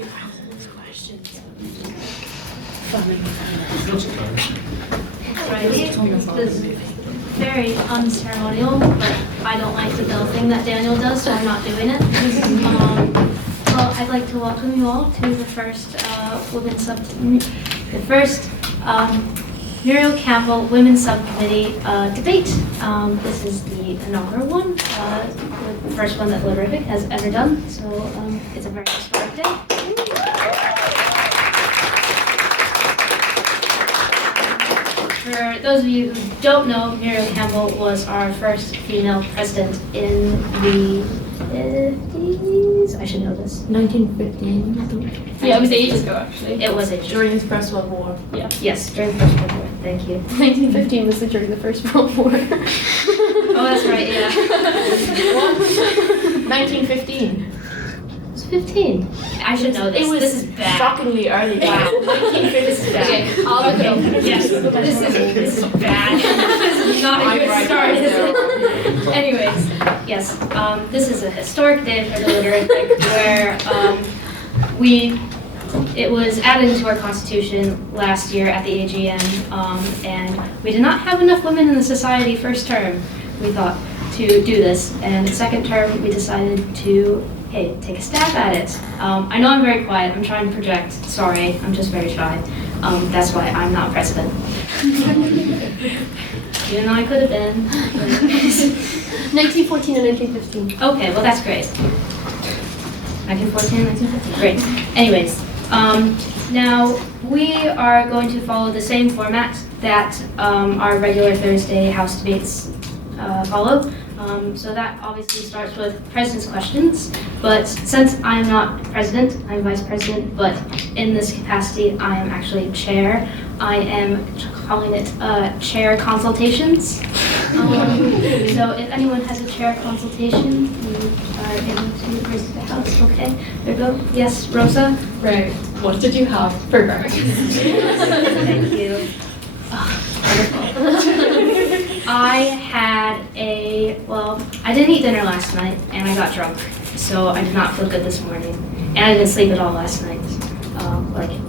you ask those questions? Right. This is very unceremonial, but I don't like the bell thing that Daniel does, so I'm not doing it. Well, I'd like to welcome you all to the first Muriel Campbell Women's Subcommittee debate. This is the inaugural one, the first one that Lyra has ever done, so it's a very historic day. For those of you who don't know, Muriel Campbell was our first female president in the 50s. I should know this. 1915. Yeah, it was ages ago, actually. It was ages. During the First World War. Yeah. Yes, during the First World War. Thank you. 1915 was during the First World War. Oh, that's right, yeah. 1915. It was 15. I should know this. It was this is bad. Shockingly early. Wow. 1950. This is bad. Okay, I'll look it up. Yes, this is bad. This is not a good start, is it? Anyways, yes, this is a historic day for the Literatic where it was added into our constitution last year at the AGM, and we did not have enough women in the society first term, we thought, to do this. And second term, we decided to, hey, take a stab at it. I know I'm very quiet, I'm trying to project, sorry, I'm just very shy. That's why I'm not president. Even though I could have been. 1914 and 1915. Okay, well that's great. 1914 and 1915, great. Anyways, now we are going to follow the same format that our regular Thursday House debates follow. So that obviously starts with President's questions, but since I'm not President, I'm Vice President, but in this capacity I am actually Chair. I am calling it Chair Consultations. So if anyone has a Chair Consultation, you are able to raise the House. Okay, there we go. Yes, Rosa? Right. What did you have for breakfast? Thank you. I had I didn't eat dinner last night, and I got drunk, so I did not feel good this morning. And I didn't sleep at all last night,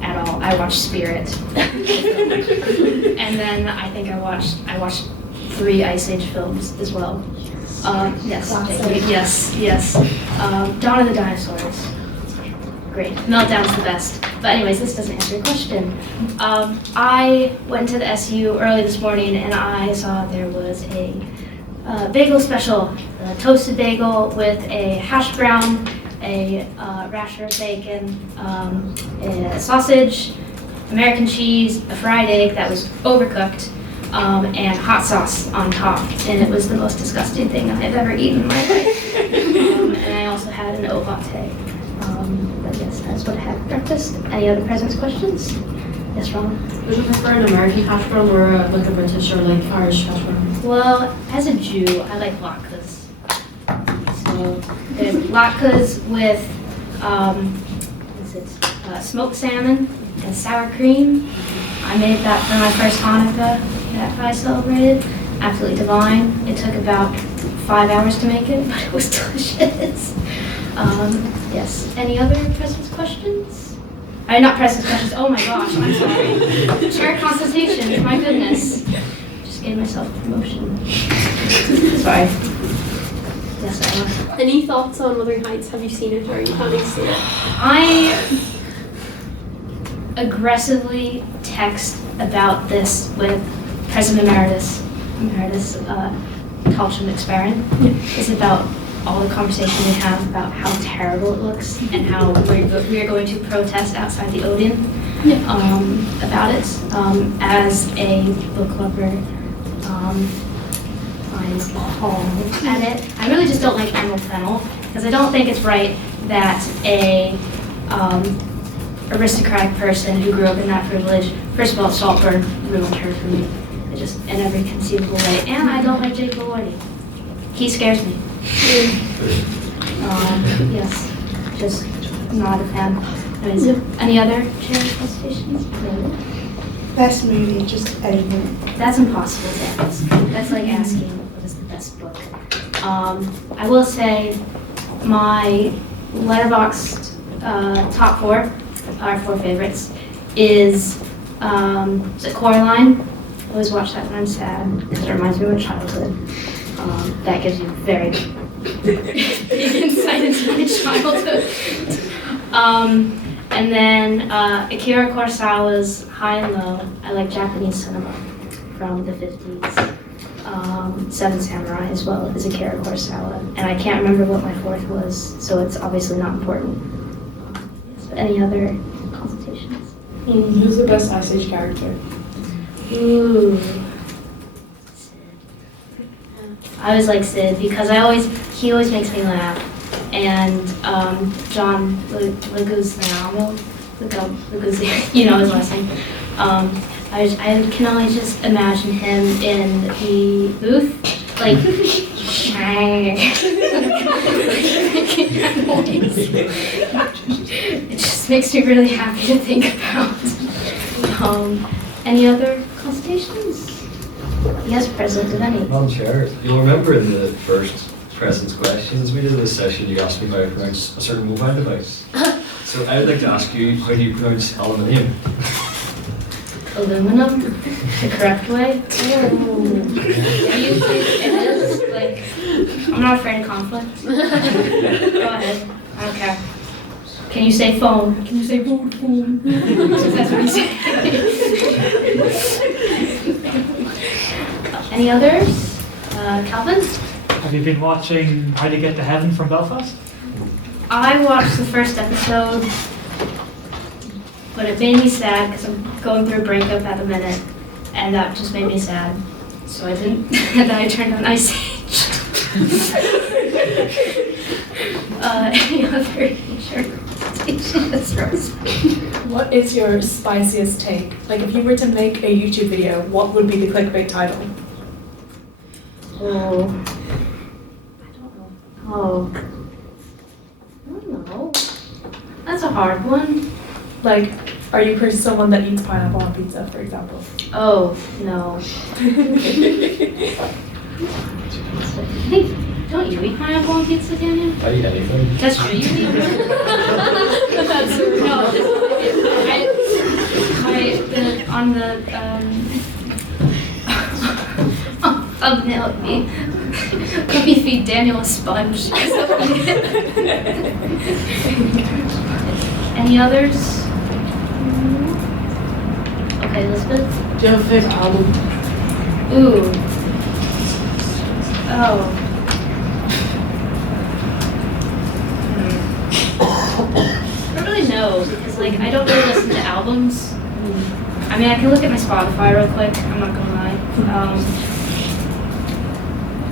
at all. I watched Spirit. And then I think I watched 3 Ice Age films as well. Yes. Dawn of the Dinosaurs. Great. Meltdown's the best. But anyways, this doesn't answer your question. I went to the SU early this morning and I saw there was a bagel special, a toasted bagel with a hash brown, a rasher of bacon, a sausage, American cheese, a fried egg that was overcooked, and hot sauce on top. And it was the most disgusting thing I've ever eaten in my life. And I also had an oat latte. But yes, that's what I had for breakfast. Any other President's questions? Yes, Ron? Would you prefer an American hash brown or like a British or like Irish hash brown? Well, as a Jew, I like latkes. So there's latkes with smoked salmon and sour cream. I made that for my first Hanukkah that I celebrated. Absolutely divine. It took about 5 hours to make it, but it was delicious. Yes. Any other President's questions? Not President's questions. Oh my gosh, I'm sorry. Chair consultation. My goodness. Just gave myself a promotion. Sorry. Yes, I was. Any thoughts on Wuthering Heights? Have you seen it or are you planning to see it? I aggressively text about this with President Emeritus Kalsham McSparran. It's about all the conversation we have about how terrible it looks and how we are going to protest outside the Odeon about it. As a book lover, I'm appalled at it. I really just don't like Emerald Fennell because I don't think it's right that a aristocratic person who grew up in that privilege, first of all, Saltburn ruined her for me, just in every conceivable way. And I don't like Jake Belordi. He scares me. Yes, just not a fan. Anyways, any other chair consultations? No. Best movie, just anything. That's impossible to ask. That's like asking what is the best book. I will say my Letterboxd top four, our four favorites, is it Coraline? I always watch that when I'm sad because it reminds me of my childhood. That gives you very big insight into my childhood. And then Akira Kurosawa's High and Low. I like Japanese cinema from the 50s. Seven Samurai as well as Akira Kurosawa. And I can't remember what my fourth was, so it's obviously not important. But any other consultations? Who's the best Ice Age character? Ooh. I was like Sid because he always makes me laugh. And John Leguizamo, you know his last name. I can only just imagine him in the booth, like, it just makes me really happy to think about. Any other consultations? Yes, President, if any. Madam Chair, you'll remember in the first President's questions we did this session, you asked me how to pronounce a certain mobile device. So I would like to ask you, how do you pronounce aluminium? Aluminum, the correct way. Yeah, you think it is, like, I'm not afraid of conflict. Go ahead, I don't care. Can you say phone? Can you say phone? Because that's what you say. Any others? Calvin? Have you been watching How to Get to Heaven from Belfast? I watched the first episode, but it made me sad because I'm going through a breakup at the minute, and that just made me sad. So I didn't, and then I turned on Ice Age. Any other consultations? What is your spiciest take? Like, if you were to make a YouTube video, what would be the clickbait title? Oh. Oh. I don't know. That's a hard one. Like, are you someone that eats pineapple on pizza, for example? Oh, no. Hey, don't you eat pineapple on pizza, Daniel? I eat anything. That's true, you eat That's true. No, on the, thumbnail of me. Let me feed Daniel a sponge. Any others? Okay, Elizabeth? Do you have a favorite album? Ooh. Oh. I don't really know, because like I don't really listen to albums. I mean, I can look at my Spotify real quick, I'm not gonna lie.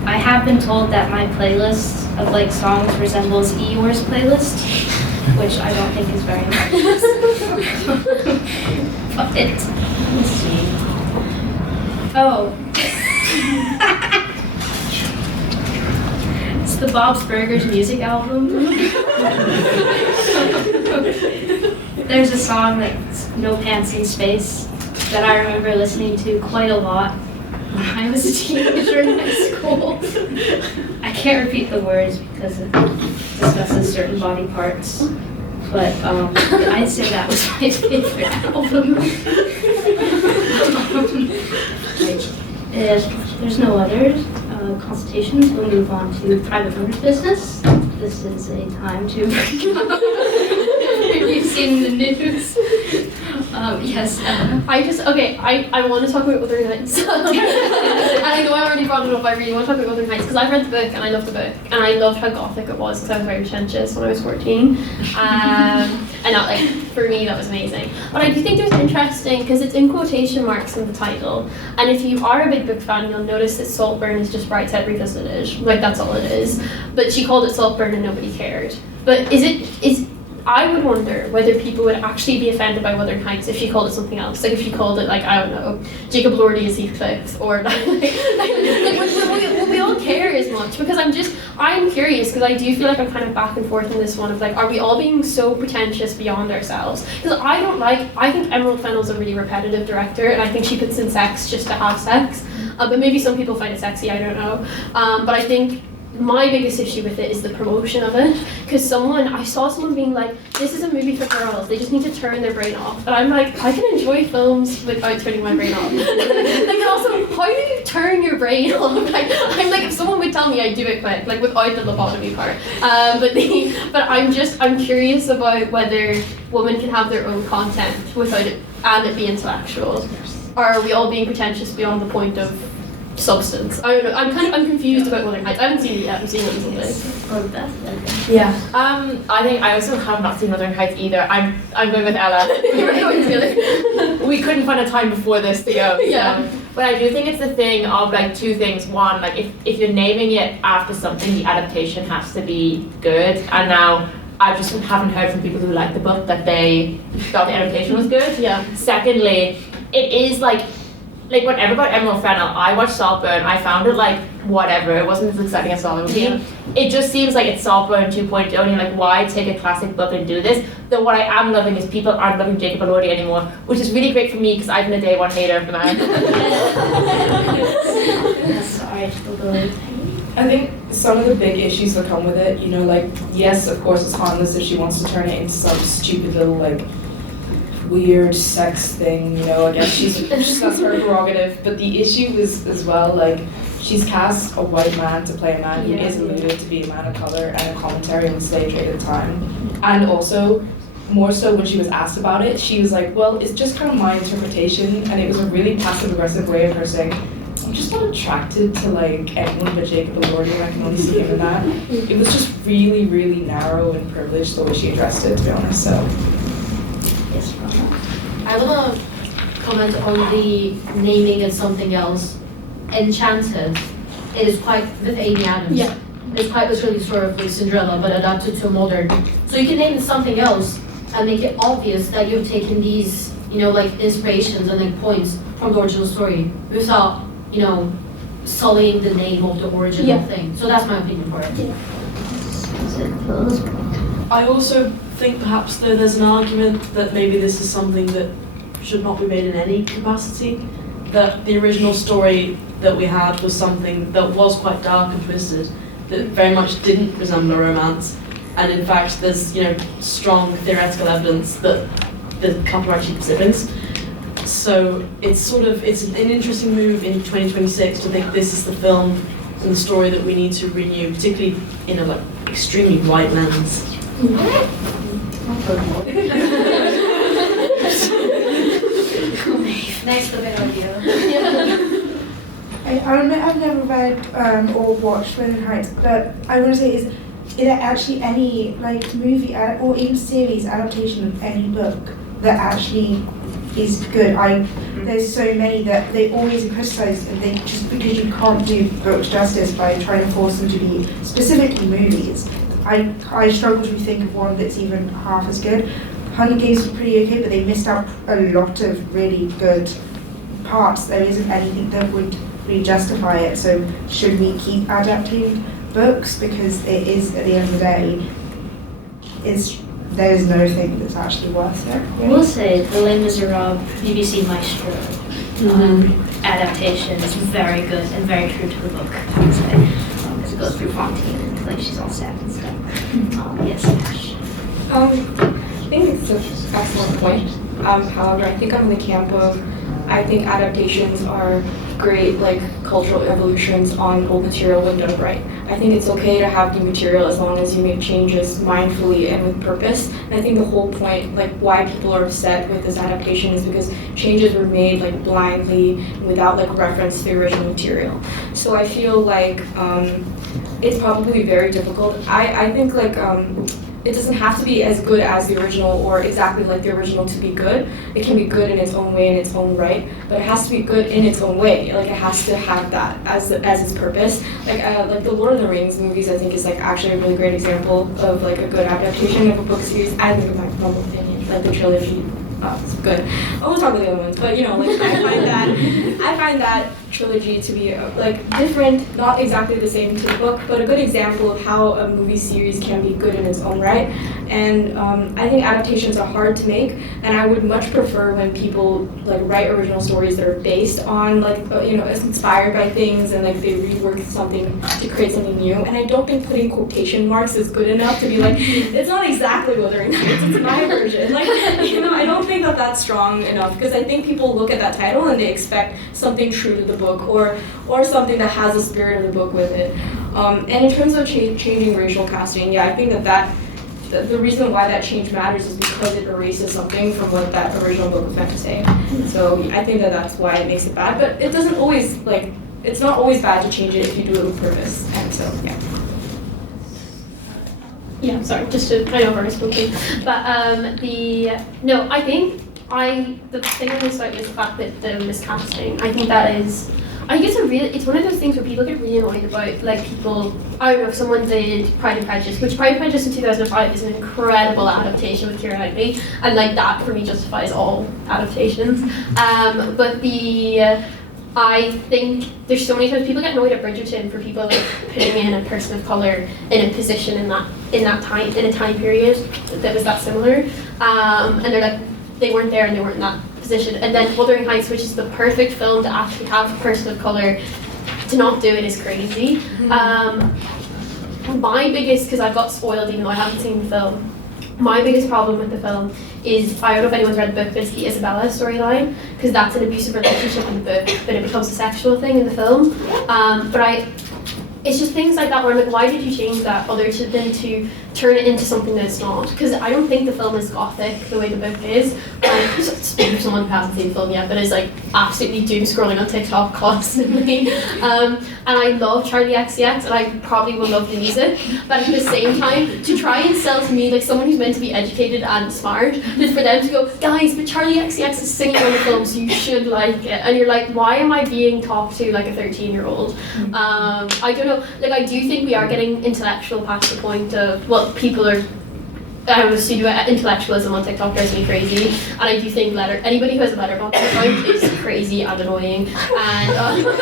I have been told that my playlist of like songs resembles Eeyore's playlist, which I don't think is very nice. But let's see. Oh. It's the Bob's Burgers music album. There's a song that's No Pants in Space that I remember listening to quite a lot when I was a teenager in high school. I can't repeat the words because it discusses certain body parts, but I'd say that was my favorite album. If there's no others consultations, we'll move on to private owner's business. This is a time to bring up if you've seen the news. Yes. I want to talk about Wuthering Heights. And I know I already brought it up, I really want to talk about Wuthering Heights because I've read the book and I love the book. And I loved how gothic it was because I was very pretentious when I was 14. And that, like, for me, that was amazing. But I do think there's interesting, because it's in quotation marks in the title. And if you are a big book fan, you'll notice that Saltburn is just Brightside Revisited. Like, that's all it is. But she called it Saltburn and nobody cared. But I would wonder whether people would actually be offended by Wuthering Heights if she called it something else. Like if she called it, like, I don't know, Jacob Lordy is Heathcliff, or like would we all care as much? Because I'm curious, because I do feel like I'm kind of back and forth in this one of like, are we all being so pretentious beyond ourselves? Because I think Emerald Fennell's a really repetitive director, and I think she puts in sex just to have sex. But maybe some people find it sexy, I don't know. But I think my biggest issue with it is the promotion of it, because I saw someone being like, this is a movie for girls, they just need to turn their brain off, and I'm like, I can enjoy films without turning my brain off. Like, and also, how do you turn your brain off? Like, I'm like, if someone would tell me, I'd do it quick, like without the lobotomy part. But I'm curious about whether women can have their own content without it, and it be intellectual, or are we all being pretentious beyond the point of substance? I don't know. I'm confused about Wuthering Heights. I haven't seen it yet. I've seen it recently. Yeah. I think I also have not seen Wuthering Heights either. I'm going with Ella. We're going together. We couldn't find a time before this to go. Yeah. But I do think it's the thing of like two things. One, like if you're naming it after something, the adaptation has to be good. And now I just haven't heard from people who like the book that they thought the adaptation was good. Yeah. Secondly, it is like whatever about Emerald Fennel, I watched Saltburn, I found it like whatever, it wasn't as exciting as Saltburn would be. Yeah. It just seems like it's Saltburn 2.0 and you're like, why take a classic book and do this? Though what I am loving is people aren't loving Jacob Elordi anymore, which is really great for me because I've been a day one hater of the man. Sorry, Elordi. I think some of the big issues that come with it, you know, like, yes, of course it's harmless if she wants to turn it into some stupid little, like, weird sex thing, you know, I guess that's her prerogative, but the issue is as well, like, she's cast a white man to play a man who is alluded to be a man of color and a commentary on the slave trade at the time. And also, more so when she was asked about it, she was like, well, it's just kind of my interpretation, and it was a really passive-aggressive way of her saying, I'm just not attracted to like anyone but Jacob Elordi, and I can only see him in that. It was just really, really narrow and privileged the way she addressed it, to be honest, so. Yes, Rosa. I want to comment on the naming it something else. Enchanted, it is quite, with Amy Adams, Yeah. it's quite literally sort of like Cinderella, but adapted to modern. So you can name it something else and make it obvious that you've taken these, you know, like inspirations and like points from the original story without, you know, sullying the name of the original thing. So that's my opinion for it. I also think perhaps though there's an argument that maybe this is something that should not be made in any capacity, that the original story that we had was something that was quite dark and twisted, that very much didn't resemble a romance, and in fact there's, you know, strong theoretical evidence that the couple are actually siblings. So it's an interesting move in 2026 to think this is the film and the story that we need to renew, particularly in a like extremely white lens. Next to the idea. I admit I've never read or watched Women Heights, but I want to say is there actually any like movie or even series adaptation of any book that actually is good? There's so many that they always are criticised, and they just because you can't do books justice by trying to force them to be specifically movies. I struggle to think of one that's even half as good. Hunger Games was pretty okay, but they missed out a lot of really good parts. There isn't anything that would really justify it. So should we keep adapting books? Because it is, at the end of the day, there is no thing that's actually worth it. I will say the Les Miserables BBC Maestro adaptation is very good and very true to the book, I would say. Because it goes through Fontaine and like she's all sad and stuff. Yes, Ash. I think it's an excellent point. However, I think I'm in the camp of, I think adaptations are great, like cultural evolutions on old material when done right. I think it's okay to have new material as long as you make changes mindfully and with purpose. And I think the whole point, like why people are upset with this adaptation, is because changes were made like blindly without like reference to the original material. So I feel like it's probably very difficult. I think like it doesn't have to be as good as the original or exactly like the original to be good. It can be good in its own way, in its own right, but it has to be good in its own way. Like it has to have that as its purpose. Like the Lord of the Rings movies, I think is like actually a really great example of like a good adaptation of a book series. I think, in my humble opinion, like the trilogy. It's good. I won't talk about the other ones, but you know, like I find that trilogy to be like different, not exactly the same to the book, but a good example of how a movie series can be good in its own right. And I think adaptations are hard to make, and I would much prefer when people like write original stories that are based on like inspired by things, and like they rework something to create something new. And I don't think putting quotation marks is good enough to be like, it's not exactly Wuthering Heights, it's my version. Like, I don't think that that's strong enough, because I think people look at that title and they expect something true to the book, or something that has the spirit of the book with it. And in terms of changing racial casting, yeah, I think that the reason why that change matters is because it erases something from what that original book was meant to say. So I think that's why it makes it bad, but it doesn't always, like, it's not always bad to change it if you do it with purpose, and so, yeah. Yeah, sorry, just to, I know I've already spoken, but I think the thing I missed out is the fact that the miscasting. I think it's one of those things where people get really annoyed about, like people, I don't know, if someone did Pride and Prejudice, which Pride and Prejudice in 2005 is an incredible adaptation with Keira Knightley, and like that for me justifies all adaptations. I think there's so many times people get annoyed at Bridgerton for people like putting in a person of colour in a position in a time period that was that similar, and they're like, they weren't there and they weren't in that position. And then Wuthering Heights, which is the perfect film to actually have a person of colour, to not do it is crazy. My biggest, because I've got spoiled even though I haven't seen the film, my biggest problem with the film is, I don't know if anyone's read the book, but it's the Isabella storyline, because that's an abusive relationship in the book, but it becomes a sexual thing in the film. It's just things like that where I'm like, why did you change that other than to turn it into something that it's not? Because I don't think the film is gothic the way the book is. Speaking for someone who hasn't seen the film yet, but is like absolutely doom scrolling on TikTok constantly. And I love Charlie XCX, and I probably will love the music. But at the same time, to try and sell to me, like someone who's meant to be educated and smart, is for them to go, guys, but Charlie XCX is singing on the film, so you should like it. And you're like, why am I being talked to like a 13-year-old? I don't know. Like, I do think we are getting intellectual past the point of what people are. I was to do intellectualism on TikTok drives me crazy, and I do think anybody who has a letterbox account is crazy and annoying. And I'm like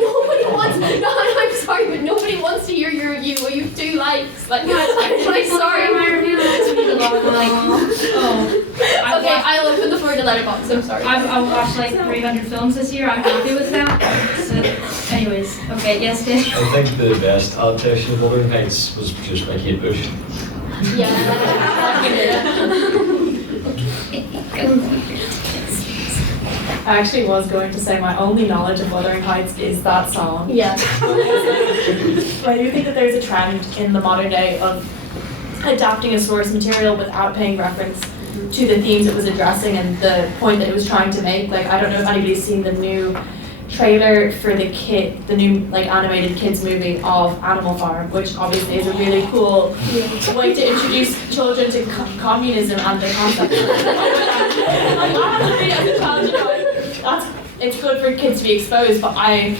nobody wants. No, I'm sorry, but nobody wants to hear your review or you do likes. Like, I'm sorry, my review is like, okay, I'll open the floor to letterbox. I'm sorry. I've watched like 300 films this year. I'm happy with that. So, anyways, okay, yes, Dave. I think the best adaptation of Wuthering Heights was produced by Kate Bush. Yeah. I actually was going to say my only knowledge of Wuthering Heights is that song. Yeah. But I do think that there's a trend in the modern day of adapting a source material without paying reference to the themes it was addressing and the point that it was trying to make. Like, I don't know if anybody's seen the new trailer for the new like animated kids movie of Animal Farm, which obviously is a really cool way to introduce children to communism and the concept. It's good for kids to be exposed, but I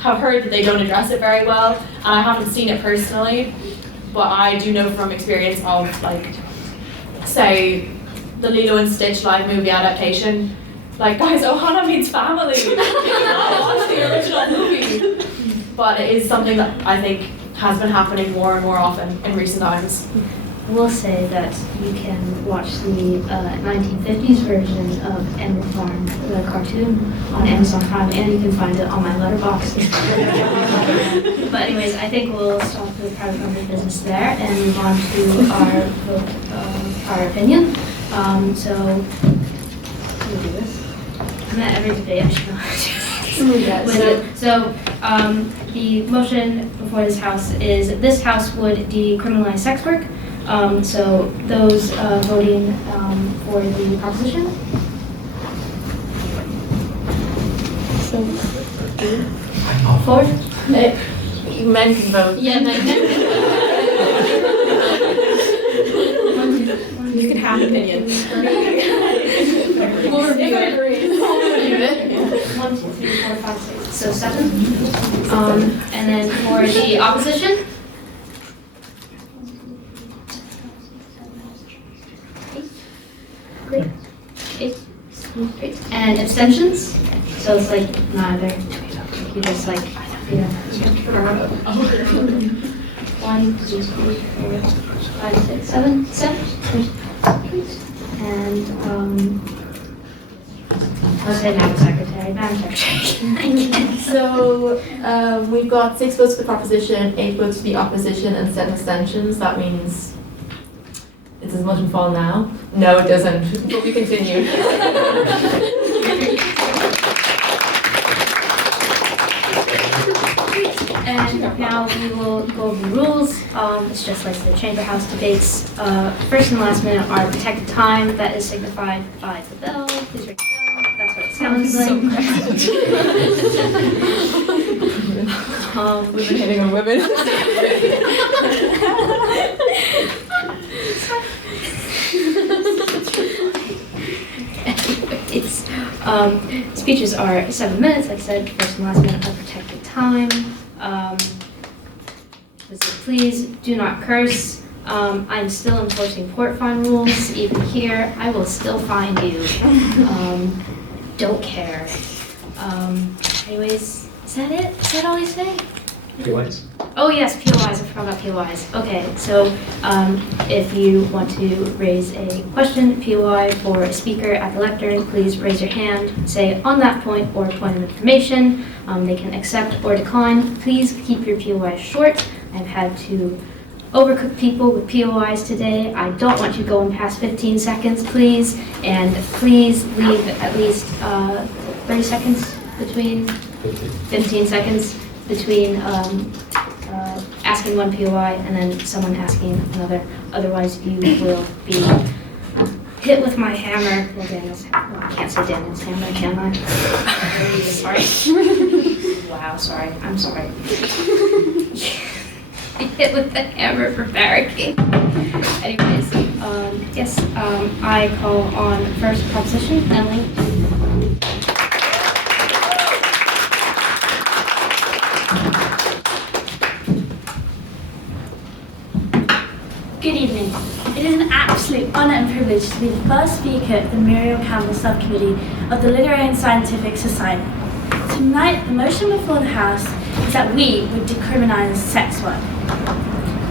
have heard that they don't address it very well, and I haven't seen it personally, but I do know from experience of, like, say, the Lilo and Stitch live movie adaptation. Like, guys, Ohana means family. You cannot watch the original movie. But it is something that I think has been happening more and more often in recent times. I will say that you can watch the 1950s version of Animal Farm, the cartoon, on Amazon Prime, and you can find it on my letterbox. But anyways, I think we'll stop the private member business there and move on to our vote, our opinion. So, we'll do this. I'm at every debate, I should know. So, the motion before this House is this House would decriminalize sex work. So those voting for the proposition. For? Men can vote. Yeah, men can You can have an opinion. We'll review it. We'll review it. 1, 2, 3, 4, 5, 6. So 7. And then for the opposition. Great. 8. And abstentions. So it's like neither. You just like, yeah. 1, 1, 2, 3, 4, 5, 6, 7, 7. And I'll say Madam Secretary. Madam Secretary. So we've got 6 votes for the proposition, 8 votes for the opposition, and 7 abstentions. That means it doesn't much fall now. No, it doesn't. But we continue. And now we will go over the rules. It's just like the Chamber House debates. First and last minute are protected time. That is signified by the bell. Please ring the bell. That's what it sounds like. We've been hitting on women. Speeches are 7 minutes. Like I said, first and last minute are protected time. Please do not curse. I'm still enforcing port fine rules. Even here, I will still fine you. Don't care. Anyways, is that it? Is that all I say? POIs? Oh yes, POIs. I forgot about POIs. Okay, so if you want to raise a question, POI for a speaker at the lectern, please raise your hand, say on that point or point of information. They can accept or decline. Please keep your POIs short. I've had to overcook people with POIs today. I don't want you going past 15 seconds, please. And please leave at least 30 seconds between, 15 seconds between asking one POI and then someone asking another. Otherwise, you will be hit with my hammer. Well, I can't say Daniel's hammer, can I? Sorry. Wow, sorry. I'm sorry. Hit with the hammer for barricade. Anyways, yes, I call on first proposition, Emily. Good evening. It is an absolute honour and privilege to be the first speaker of the Muriel Campbell Subcommittee of the Literary and Scientific Society. Tonight, the motion before the House is that we would decriminalise sex work.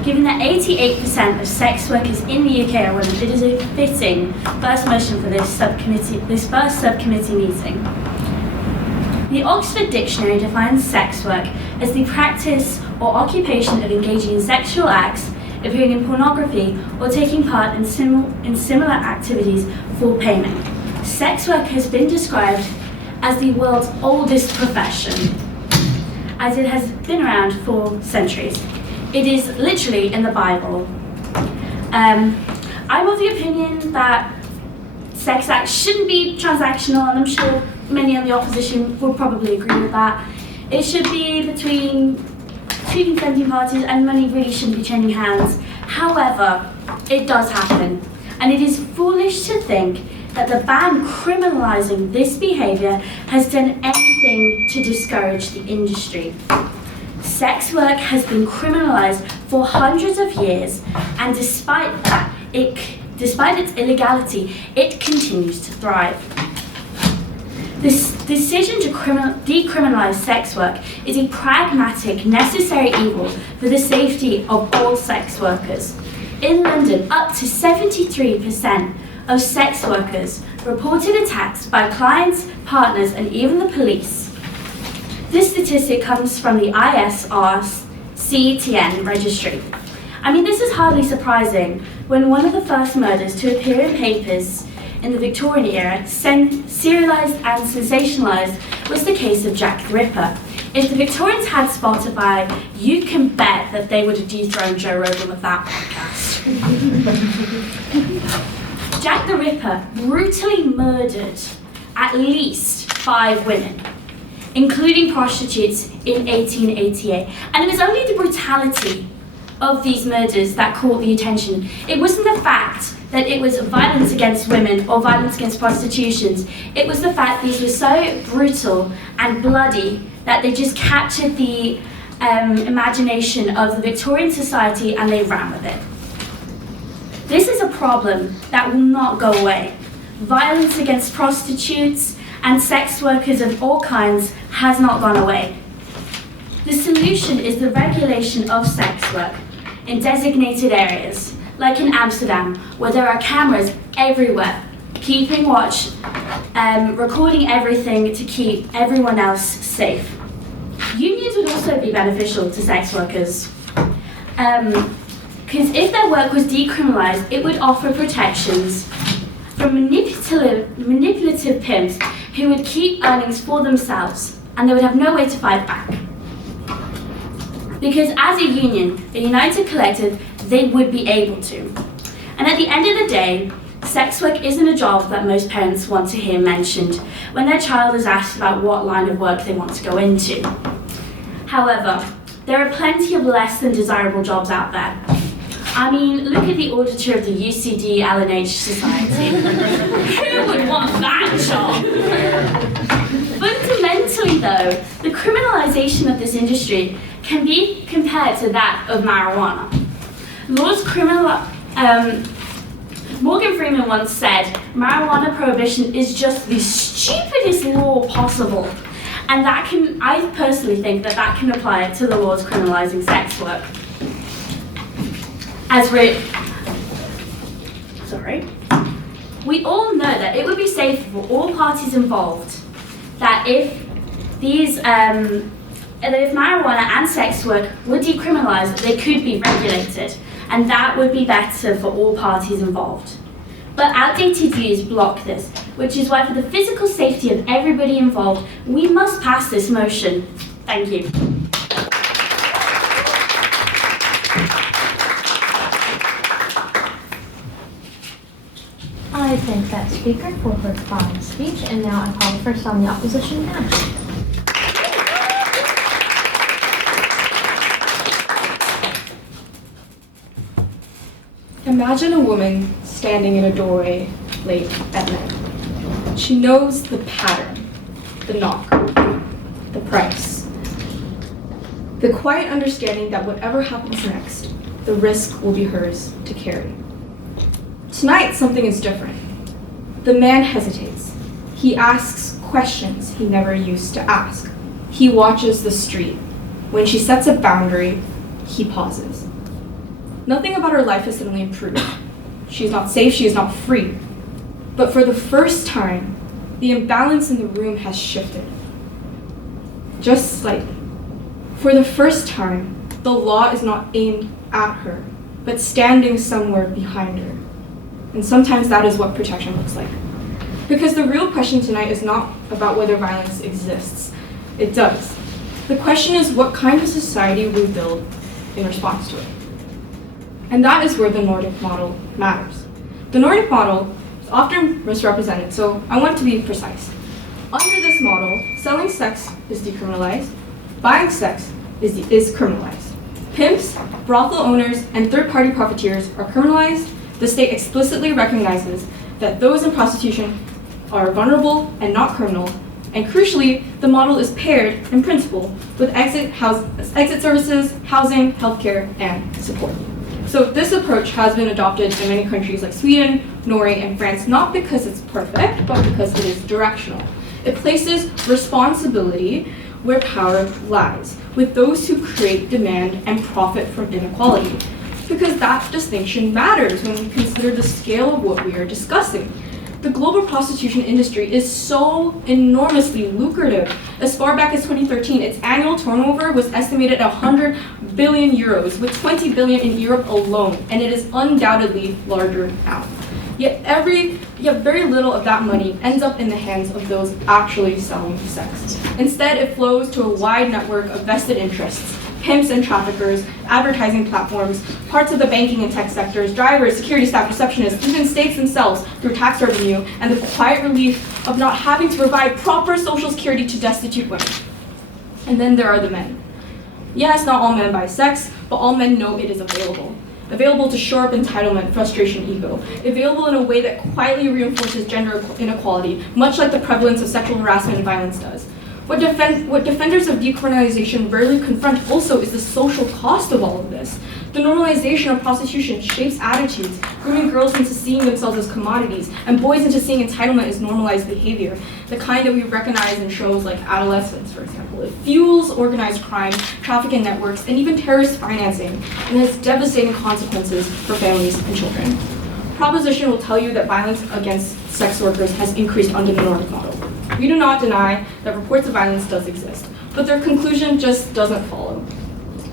Given that 88% of sex workers in the UK are women, it is a fitting first motion for this first subcommittee meeting. The Oxford Dictionary defines sex work as the practice or occupation of engaging in sexual acts, appearing in pornography, or taking part in similar activities for payment. Sex work has been described as the world's oldest profession, as it has been around for centuries. It is literally in the Bible. I'm of the opinion that sex acts shouldn't be transactional, and I'm sure many on the opposition would probably agree with that. It should be between two consenting parties, and money really shouldn't be changing hands. However, it does happen, and it is foolish to think that the ban criminalising this behaviour has done anything to discourage the industry. Sex work has been criminalised for hundreds of years, and despite its illegality, it continues to thrive. This decision to decriminalise sex work is a pragmatic, necessary evil for the safety of all sex workers. In London, up to 73% of sex workers reported attacks by clients, partners, and even the police. This statistic comes from the ISRCTN registry. I mean, this is hardly surprising when one of the first murders to appear in papers in the Victorian era, serialised and sensationalised, was the case of Jack the Ripper. If the Victorians had Spotify, you can bet that they would have dethroned Joe Rogan with that podcast. Jack the Ripper brutally murdered at least 5 women, including prostitutes, in 1888. And it was only the brutality of these murders that caught the attention. It wasn't the fact that it was violence against women or violence against prostitutions. It was the fact these were so brutal and bloody that they just captured the imagination of the Victorian society, and they ran with it. This is a problem that will not go away. Violence against prostitutes and sex workers of all kinds has not gone away. The solution is the regulation of sex work. in designated areas, like in Amsterdam, where there are cameras everywhere, keeping watch, recording everything to keep everyone else safe. Unions would also be beneficial to sex workers, because if their work was decriminalised, it would offer protections from manipulative pimps who would keep earnings for themselves, and they would have no way to fight back. Because as a union, a united collective, they would be able to. And at the end of the day, sex work isn't a job that most parents want to hear mentioned when their child is asked about what line of work they want to go into. However, there are plenty of less than desirable jobs out there. I mean, look at the auditor of the UCD LNH Society. Who would want that job? Fundamentally though, the criminalisation of this industry can be compared to that of marijuana. Morgan Freeman once said, marijuana prohibition is just the stupidest law possible. And I personally think that can apply to the laws criminalising sex work. We all know that it would be safer for all parties involved that if marijuana and sex work were decriminalised, they could be regulated, and that would be better for all parties involved. But outdated views block this, which is why for the physical safety of everybody involved, we must pass this motion. Thank you. I thank that speaker for her fine speech, and now I call the first on the opposition now. Imagine a woman standing in a doorway late at night. She knows the pattern, the knock, the price. The quiet understanding that whatever happens next, the risk will be hers to carry. Tonight, something is different. The man hesitates. He asks questions he never used to ask. He watches the street. When she sets a boundary, he pauses. Nothing about her life has suddenly improved. She is not safe, she is not free. But for the first time, the imbalance in the room has shifted. Just slightly. For the first time, the law is not aimed at her, but standing somewhere behind her. And sometimes that is what protection looks like. Because the real question tonight is not about whether violence exists. It does. The question is what kind of society we build in response to it. And that is where the Nordic model matters. The Nordic model is often misrepresented, so I want to be precise. Under this model, selling sex is decriminalized, buying sex is criminalized. Pimps, brothel owners, and third-party profiteers are criminalized. The state explicitly recognizes that those in prostitution are vulnerable and not criminal, and crucially, the model is paired, in principle, with exit services, housing, healthcare, and support. So this approach has been adopted in many countries like Sweden, Norway, and France, not because it's perfect, but because it is directional. It places responsibility where power lies, with those who create demand and profit from inequality. Because that distinction matters when we consider the scale of what we are discussing. The global prostitution industry is so enormously lucrative. As far back as 2013, its annual turnover was estimated at 100 billion euros, with 20 billion in Europe alone, and it is undoubtedly larger now. Yet very little of that money ends up in the hands of those actually selling sex. Instead, it flows to a wide network of vested interests, pimps and traffickers, advertising platforms, parts of the banking and tech sectors, drivers, security staff, receptionists, even states themselves through tax revenue, and the quiet relief of not having to provide proper social security to destitute women. And then there are the men. Yes, not all men buy sex, but all men know it is available. Available to shore up entitlement, frustration, ego. Available in a way that quietly reinforces gender inequality, much like the prevalence of sexual harassment and violence does. What defenders of decriminalization rarely confront also is the social cost of all of this. The normalization of prostitution shapes attitudes, grooming girls into seeing themselves as commodities, and boys into seeing entitlement as normalized behavior, the kind that we recognize in shows like Adolescence, for example. It fuels organized crime, trafficking networks, and even terrorist financing, and has devastating consequences for families and children. Proposition will tell you that violence against sex workers has increased under the Nordic model. We do not deny that reports of violence does exist, but their conclusion just doesn't follow.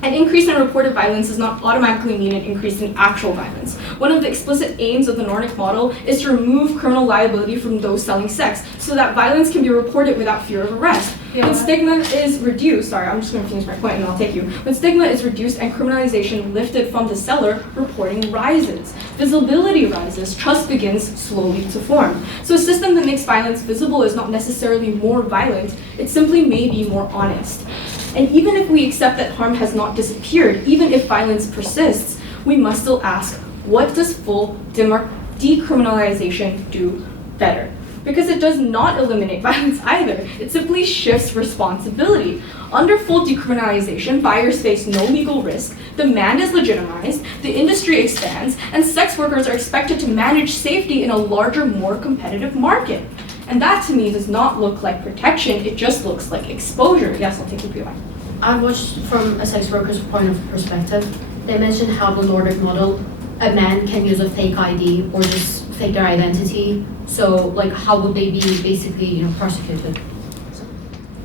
An increase in reported violence does not automatically mean an increase in actual violence. One of the explicit aims of the Nordic model is to remove criminal liability from those selling sex so that violence can be reported without fear of arrest. When stigma is reduced, I'm just going to finish my point and I'll take you. When stigma is reduced and criminalization lifted from the seller, reporting rises. Visibility rises, trust begins slowly to form. So a system that makes violence visible is not necessarily more violent, it simply may be more honest. And even if we accept that harm has not disappeared, even if violence persists, we must still ask, what does full decriminalization do better? Because it does not eliminate violence either. It simply shifts responsibility. Under full decriminalization, buyers face no legal risk, demand is legitimized, the industry expands, and sex workers are expected to manage safety in a larger, more competitive market. And that to me does not look like protection, it just looks like exposure. Yes, I'll take the PY. I watched from a sex worker's point of perspective. They mentioned how the Nordic model, a man can use a fake ID or just fake their identity. So, like, how would they be basically, prosecuted?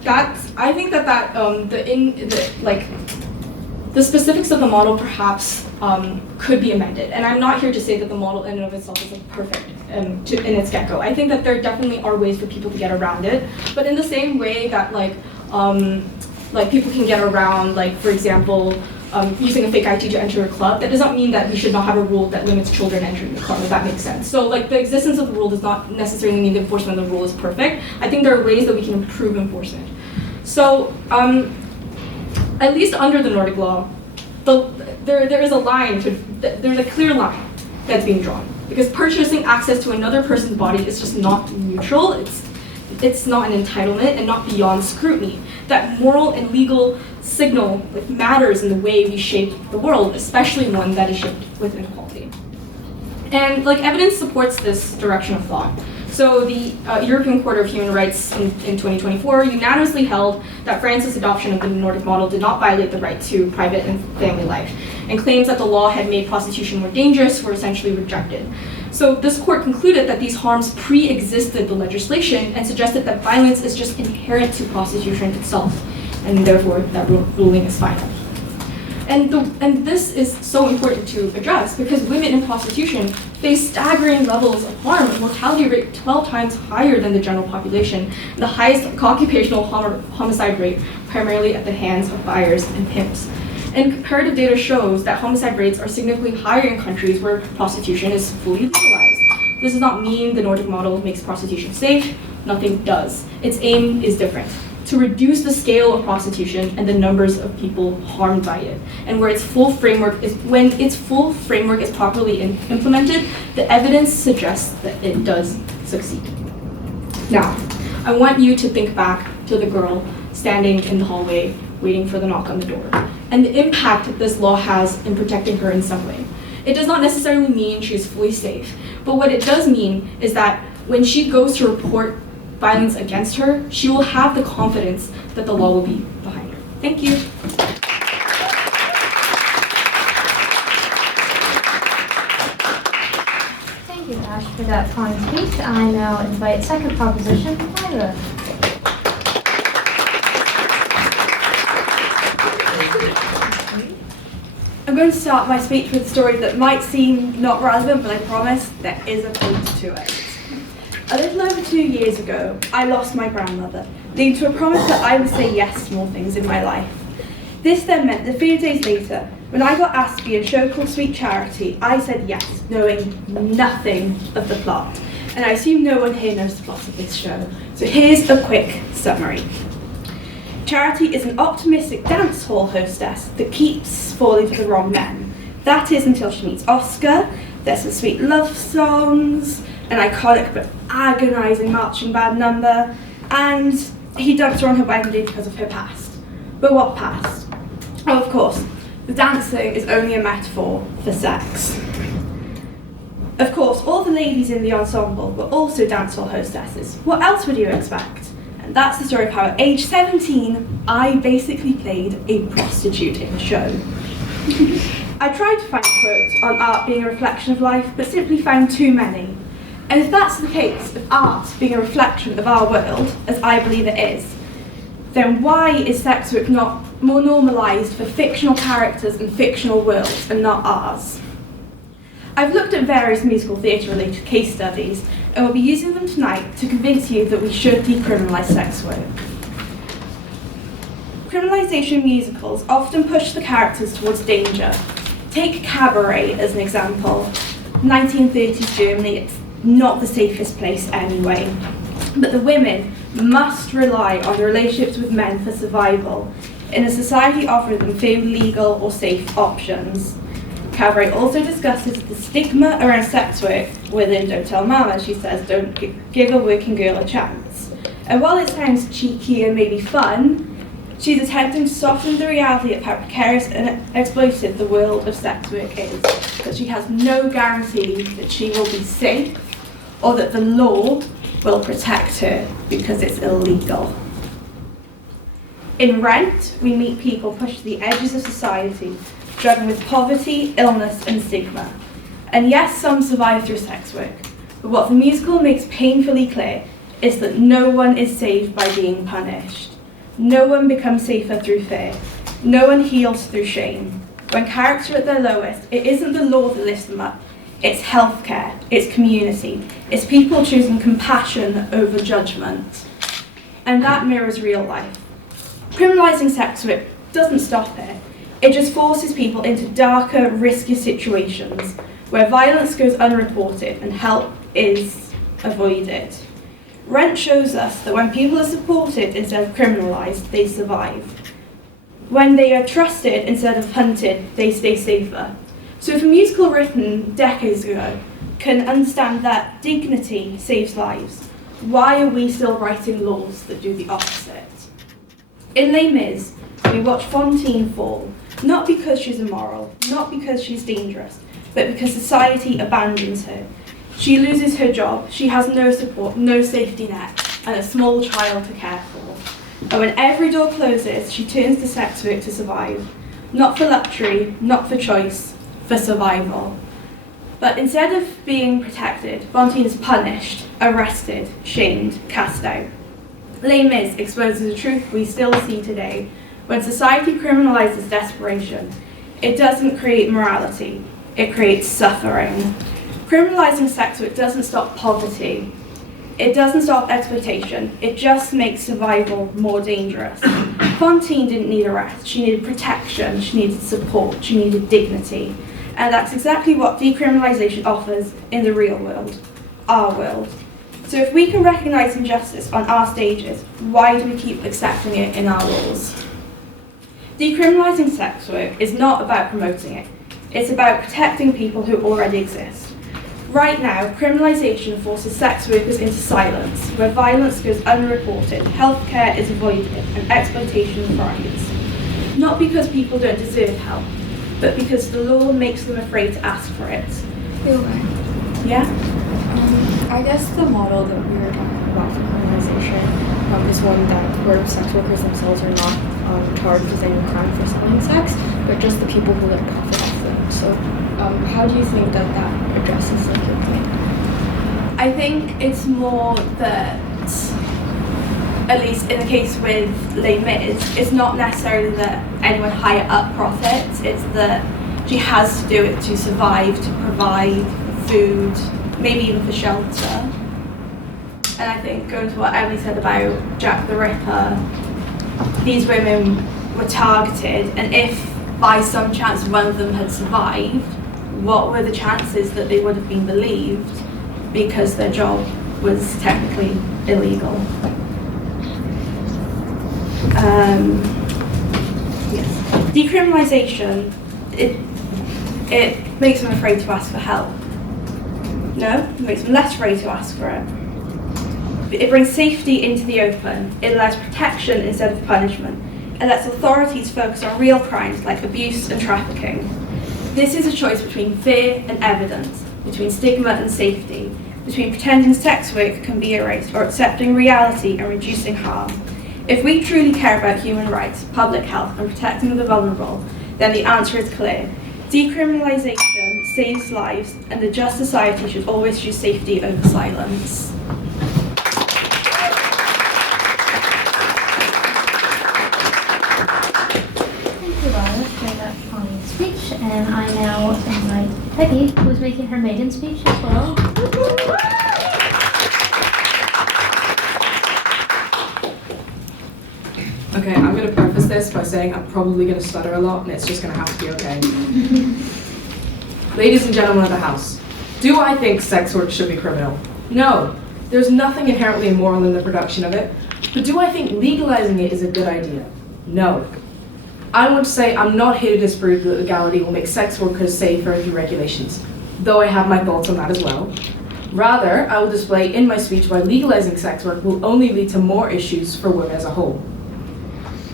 I think that the specifics of the model perhaps could be amended. And I'm not here to say that the model in and of itself is perfect in its get-go. I think that there definitely are ways for people to get around it. But in the same way that people can get around, for example, using a fake ID to enter a club, that does not mean that we should not have a rule that limits children entering the club, if that makes sense. So the existence of the rule does not necessarily mean the enforcement of the rule is perfect. I think there are ways that we can improve enforcement. So at least under the Nordic law, there is a line, there's a clear line that's being drawn. Because purchasing access to another person's body is just not neutral, it's not an entitlement and not beyond scrutiny. That moral and legal signal matters in the way we shape the world, especially one that is shaped with inequality. And evidence supports this direction of thought. So the European Court of Human Rights in 2024 unanimously held that France's adoption of the Nordic model did not violate the right to private and family life, and claims that the law had made prostitution more dangerous were essentially rejected. So this court concluded that these harms pre-existed the legislation and suggested that violence is just inherent to prostitution itself, and therefore that ruling is final. And this is so important to address because women in prostitution face staggering levels of harm, a mortality rate 12 times higher than the general population, the highest occupational homicide rate primarily at the hands of buyers and pimps. And comparative data shows that homicide rates are significantly higher in countries where prostitution is fully legalized. This does not mean the Nordic model makes prostitution safe, nothing does. Its aim is different. To reduce the scale of prostitution and the numbers of people harmed by it, and when its full framework is properly implemented, the evidence suggests that it does succeed. Now, I want you to think back to the girl standing in the hallway waiting for the knock on the door, and the impact this law has in protecting her in some way. It does not necessarily mean she is fully safe, but what it does mean is that when she goes to report violence against her, she will have the confidence that the law will be behind her. Thank you. Thank you, Ash, for that fine speech. I now invite second proposition, Lyra. I'm going to start my speech with a story that might seem not relevant, but I promise there is a point to it. A little over 2 years ago, I lost my grandmother, leading to a promise that I would say yes to more things in my life. This then meant that a few days later, when I got asked to be in a show called Sweet Charity, I said yes, knowing nothing of the plot. And I assume no one here knows the plot of this show. So here's a quick summary. Charity is an optimistic dance hall hostess that keeps falling for the wrong men. That is until she meets Oscar. There's some sweet love songs, an iconic but agonising marching band number, and he dumped her on her wedding day because of her past. But what past? Oh, of course, the dancing is only a metaphor for sex. Of course, all the ladies in the ensemble were also dancehall hostesses. What else would you expect? And that's the story of how at age 17, I basically played a prostitute in a show. I tried to find a quote on art being a reflection of life, but simply found too many. And if that's the case, of art being a reflection of our world, as I believe it is, then why is sex work not more normalised for fictional characters and fictional worlds and not ours? I've looked at various musical theatre related case studies and will be using them tonight to convince you that we should decriminalise sex work. Criminalisation musicals often push the characters towards danger. Take Cabaret as an example. 1930s Germany, it's not the safest place anyway. But the women must rely on relationships with men for survival in a society offering them few legal or safe options. Cabaret also discusses the stigma around sex work within Don't Tell Mama. She says, don't give a working girl a chance. And while it sounds cheeky and maybe fun, she's attempting to soften the reality of how precarious and exploitive the world of sex work is. That she has no guarantee that she will be safe or that the law will protect her because it's illegal. In Rent, we meet people pushed to the edges of society, struggling with poverty, illness and stigma. And yes, some survive through sex work, but what the musical makes painfully clear is that no one is saved by being punished. No one becomes safer through fear. No one heals through shame. When characters are at their lowest, it isn't the law that lifts them up, it's healthcare, it's community, it's people choosing compassion over judgment. And that mirrors real life. Criminalising sex work doesn't stop it. It just forces people into darker, riskier situations where violence goes unreported and help is avoided. Rent shows us that when people are supported instead of criminalised, they survive. When they are trusted instead of hunted, they stay safer. So if a musical written decades ago can understand that dignity saves lives, why are we still writing laws that do the opposite? In Les Mis, we watch Fantine fall, not because she's immoral, not because she's dangerous, but because society abandons her. She loses her job, she has no support, no safety net, and a small child to care for. And when every door closes, she turns to sex work to survive. Not for luxury, not for choice, for survival. But instead of being protected, Fantine is punished, arrested, shamed, cast out. Les Mis exposes a truth we still see today. When society criminalises desperation, it doesn't create morality, it creates suffering. Criminalising sex work doesn't stop poverty. It doesn't stop exploitation. It just makes survival more dangerous. Fantine didn't need arrest. She needed protection. She needed support. She needed dignity. And that's exactly what decriminalisation offers in the real world, our world. So if we can recognise injustice on our stages, why do we keep accepting it in our laws? Decriminalising sex work is not about promoting it. It's about protecting people who already exist. Right now, criminalisation forces sex workers into silence, where violence goes unreported, healthcare is avoided, and exploitation thrives. Not because people don't deserve help, but because the law makes them afraid to ask for it. Yeah? I guess the model that we were talking about for criminalization is one that where sex workers themselves are not charged with any crime for selling sex, but just the people who like profit off them. So how do you think that that addresses like your point? I think it's more that, at least in the case with Les Mis, it's not necessarily that anyone higher up profits, it's that she has to do it to survive, to provide food, maybe even for shelter. And I think going to what Emily said about Jack the Ripper, these women were targeted, and if by some chance one of them had survived, what were the chances that they would have been believed because their job was technically illegal? Yes. Decriminalisation, it makes them afraid to ask for help. No, it makes them less afraid to ask for it. It brings safety into the open. It allows protection instead of punishment. It lets authorities focus on real crimes like abuse and trafficking. This is a choice between fear and evidence, between stigma and safety, between pretending sex work can be erased or accepting reality and reducing harm. If we truly care about human rights, public health and protecting the vulnerable, then the answer is clear. Decriminalisation saves lives, and a just society should always choose safety over silence. Thank you, Lyra, for that fine speech. And I now invite Peggy, who is making her maiden speech as well. Okay, I'm going to preface this by saying I'm probably going to stutter a lot, and it's just going to have to be okay. Ladies and gentlemen of the House, do I think sex work should be criminal? No. There's nothing inherently immoral in the production of it. But do I think legalizing it is a good idea? No. I want to say I'm not here to disprove that legality will make sex workers safer through regulations, though I have my thoughts on that as well. Rather, I will display in my speech why legalizing sex work will only lead to more issues for women as a whole.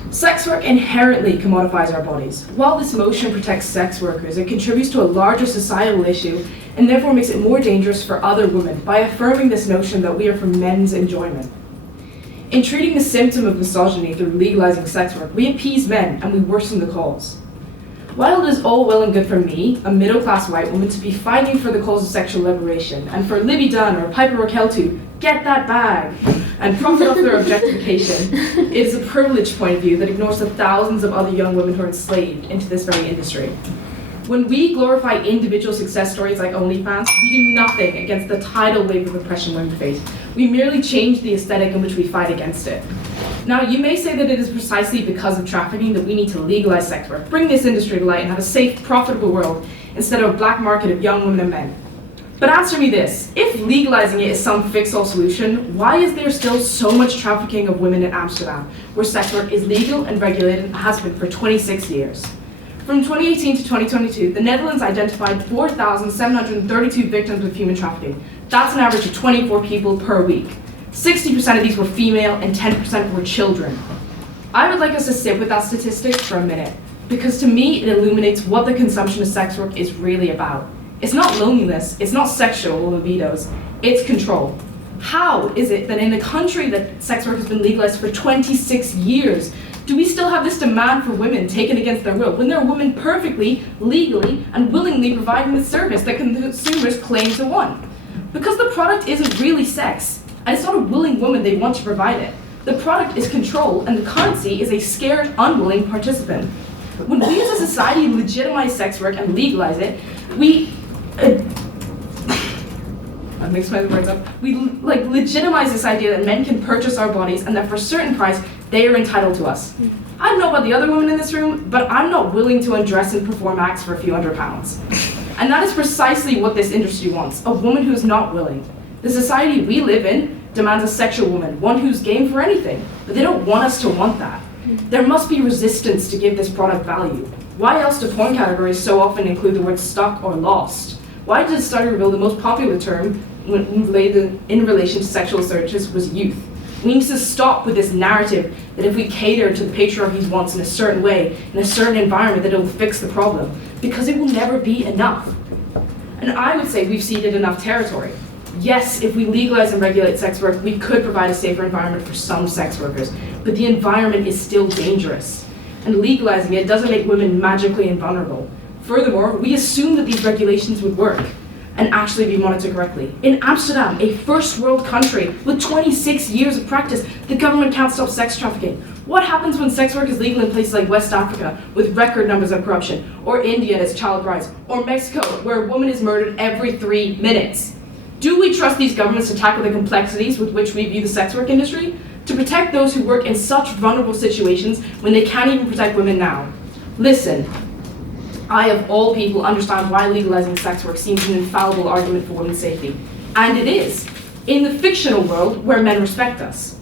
Sex work inherently commodifies our bodies. While this motion protects sex workers, it contributes to a larger societal issue and therefore makes it more dangerous for other women by affirming this notion that we are for men's enjoyment. In treating the symptom of misogyny through legalizing sex work, we appease men and we worsen the cause. While it is all well and good for me, a middle-class white woman, to be fighting for the cause of sexual liberation, and for Libby Dunn or Piper Raquel to get that bag and profit off their objectification, it is a privileged point of view that ignores the thousands of other young women who are enslaved into this very industry. When we glorify individual success stories like OnlyFans, we do nothing against the tidal wave of oppression women face. We merely change the aesthetic in which we fight against it. Now, you may say that it is precisely because of trafficking that we need to legalize sex work, bring this industry to light, and have a safe, profitable world instead of a black market of young women and men. But answer me this, if legalizing it is some fix-all solution, why is there still so much trafficking of women in Amsterdam, where sex work is legal and regulated and has been for 26 years? From 2018 to 2022, the Netherlands identified 4,732 victims of human trafficking. That's an average of 24 people per week. 60% of these were female and 10% were children. I would like us to sit with that statistic for a minute, because to me it illuminates what the consumption of sex work is really about. It's not loneliness, it's not sexual libidos, it's control. How is it that in a country that sex work has been legalized for 26 years, do we still have this demand for women taken against their will, when there are women perfectly, legally, and willingly providing the service that consumers claim to want? Because the product isn't really sex, and it's not a willing woman they want to provide it. The product is control, and the currency is a scared, unwilling participant. When we as a society legitimize sex work and legalize it, we I mixed my words up. We legitimize this idea that men can purchase our bodies and that for a certain price, they are entitled to us. I don't know about the other women in this room, but I'm not willing to undress and perform acts for a few £100s. And that is precisely what this industry wants, a woman who is not willing. The society we live in demands a sexual woman, one who's game for anything, but they don't want us to want that. There must be resistance to give this product value. Why else do porn categories so often include the words stuck or lost? Why did the study reveal the most popular term in relation to sexual searches was youth? We need to stop with this narrative that if we cater to the patriarchy's wants in a certain way, in a certain environment, that it will fix the problem, because it will never be enough. And I would say we've ceded enough territory. Yes, if we legalize and regulate sex work, we could provide a safer environment for some sex workers, but the environment is still dangerous. And legalizing it doesn't make women magically invulnerable. Furthermore, we assume that these regulations would work and actually be monitored correctly. In Amsterdam, a first world country with 26 years of practice, the government can't stop sex trafficking. What happens when sex work is legal in places like West Africa with record numbers of corruption, or India as child brides, or Mexico where a woman is murdered every 3 minutes? Do we trust these governments to tackle the complexities with which we view the sex work industry? To protect those who work in such vulnerable situations when they can't even protect women now? Listen, I of all people understand why legalizing sex work seems an infallible argument for women's safety. And it is, in the fictional world where men respect us.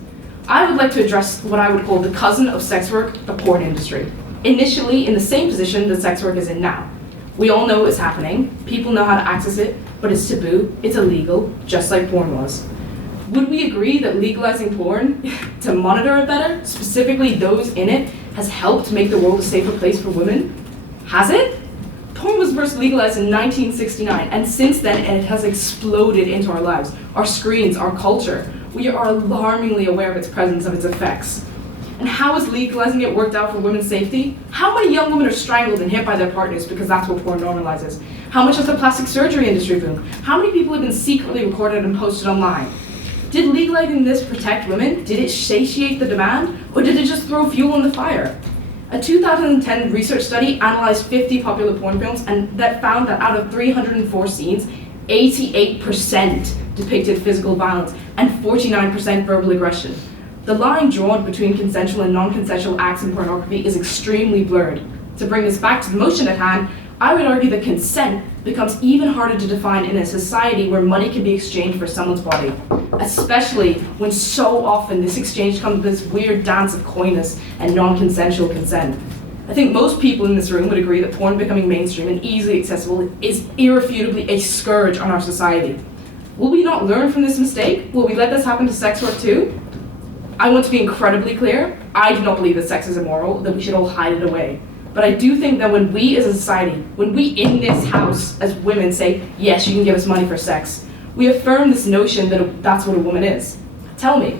I would like to address what I would call the cousin of sex work, the porn industry. Initially in the same position that sex work is in now. We all know it's happening, people know how to access it, but it's taboo, it's illegal, just like porn was. Would we agree that legalizing porn to monitor it better, specifically those in it, has helped make the world a safer place for women? Has it? Porn was first legalized in 1969, and since then it has exploded into our lives, our screens, our culture. We are alarmingly aware of its presence, of its effects. And how has legalizing it worked out for women's safety? How many young women are strangled and hit by their partners because that's what porn normalizes? How much has the plastic surgery industry boomed? How many people have been secretly recorded and posted online? Did legalizing this protect women? Did it satiate the demand? Or did it just throw fuel on the fire? A 2010 research study analyzed 50 popular porn films and that found that out of 304 scenes, 88% depicted physical violence and 49% verbal aggression. The line drawn between consensual and non-consensual acts in pornography is extremely blurred. To bring this back to the motion at hand, I would argue that consent becomes even harder to define in a society where money can be exchanged for someone's body, especially when so often this exchange comes with this weird dance of coyness and non-consensual consent. I think most people in this room would agree that porn becoming mainstream and easily accessible is irrefutably a scourge on our society. Will we not learn from this mistake? Will we let this happen to sex work too? I want to be incredibly clear. I do not believe that sex is immoral, that we should all hide it away. But I do think that when we as a society, when we in this house as women say, yes, you can give us money for sex, we affirm this notion that that's what a woman is. Tell me,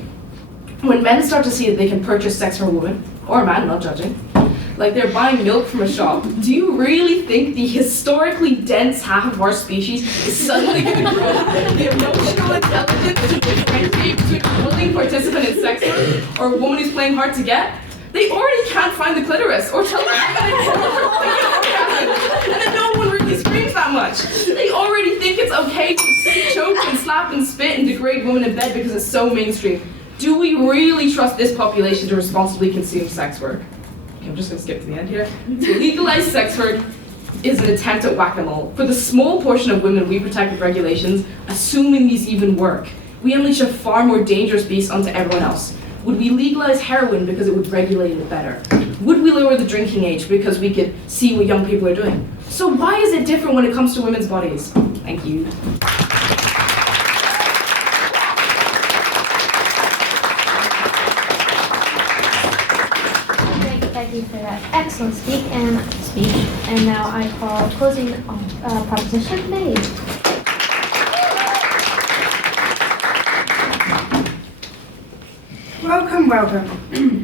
when men start to see that they can purchase sex from a woman, or a man, not judging, like they're buying milk from a shop, do you really think the historically dense half of our species is suddenly going to grow the emotional intelligence to differentiate between a willing participant in sex work or a woman who's playing hard to get? They already can't find the clitoris or tell them and then no one really screams that much. They already think it's okay to choke and slap and spit and degrade women in bed because it's so mainstream. Do we really trust this population to responsibly consume sex work? I'm just going to skip to the end here. To legalize sex work is an attempt at whack-a-mole. For the small portion of women we protect with regulations, assuming these even work, we unleash a far more dangerous beast onto everyone else. Would we legalize heroin because it would regulate it better? Would we lower the drinking age because we could see what young people are doing? So why is it different when it comes to women's bodies? Thank you. Peggy for that excellent speech. And now I call closing proposition made. Welcome.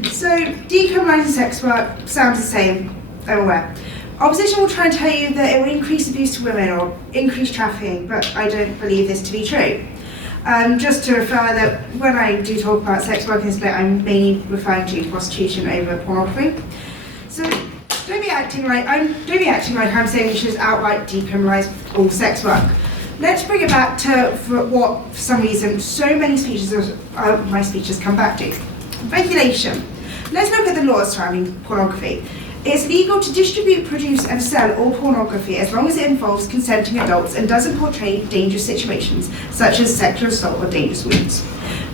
So, decriminalising sex work sounds the same, I'm aware. Opposition will try and tell you that it will increase abuse to women or increase trafficking, but I don't believe this to be true. Just to refer that when I do talk about sex work in this bit, I'm mainly referring to prostitution over pornography. So don't be acting like I'm saying we should outright decriminalise all sex work. Let's bring it back to what, for some reason, so many speeches of my speeches come back to. Regulation. Let's look at the laws surrounding pornography. It's legal to distribute, produce and sell all pornography as long as it involves consenting adults and doesn't portray dangerous situations such as sexual assault or dangerous wounds.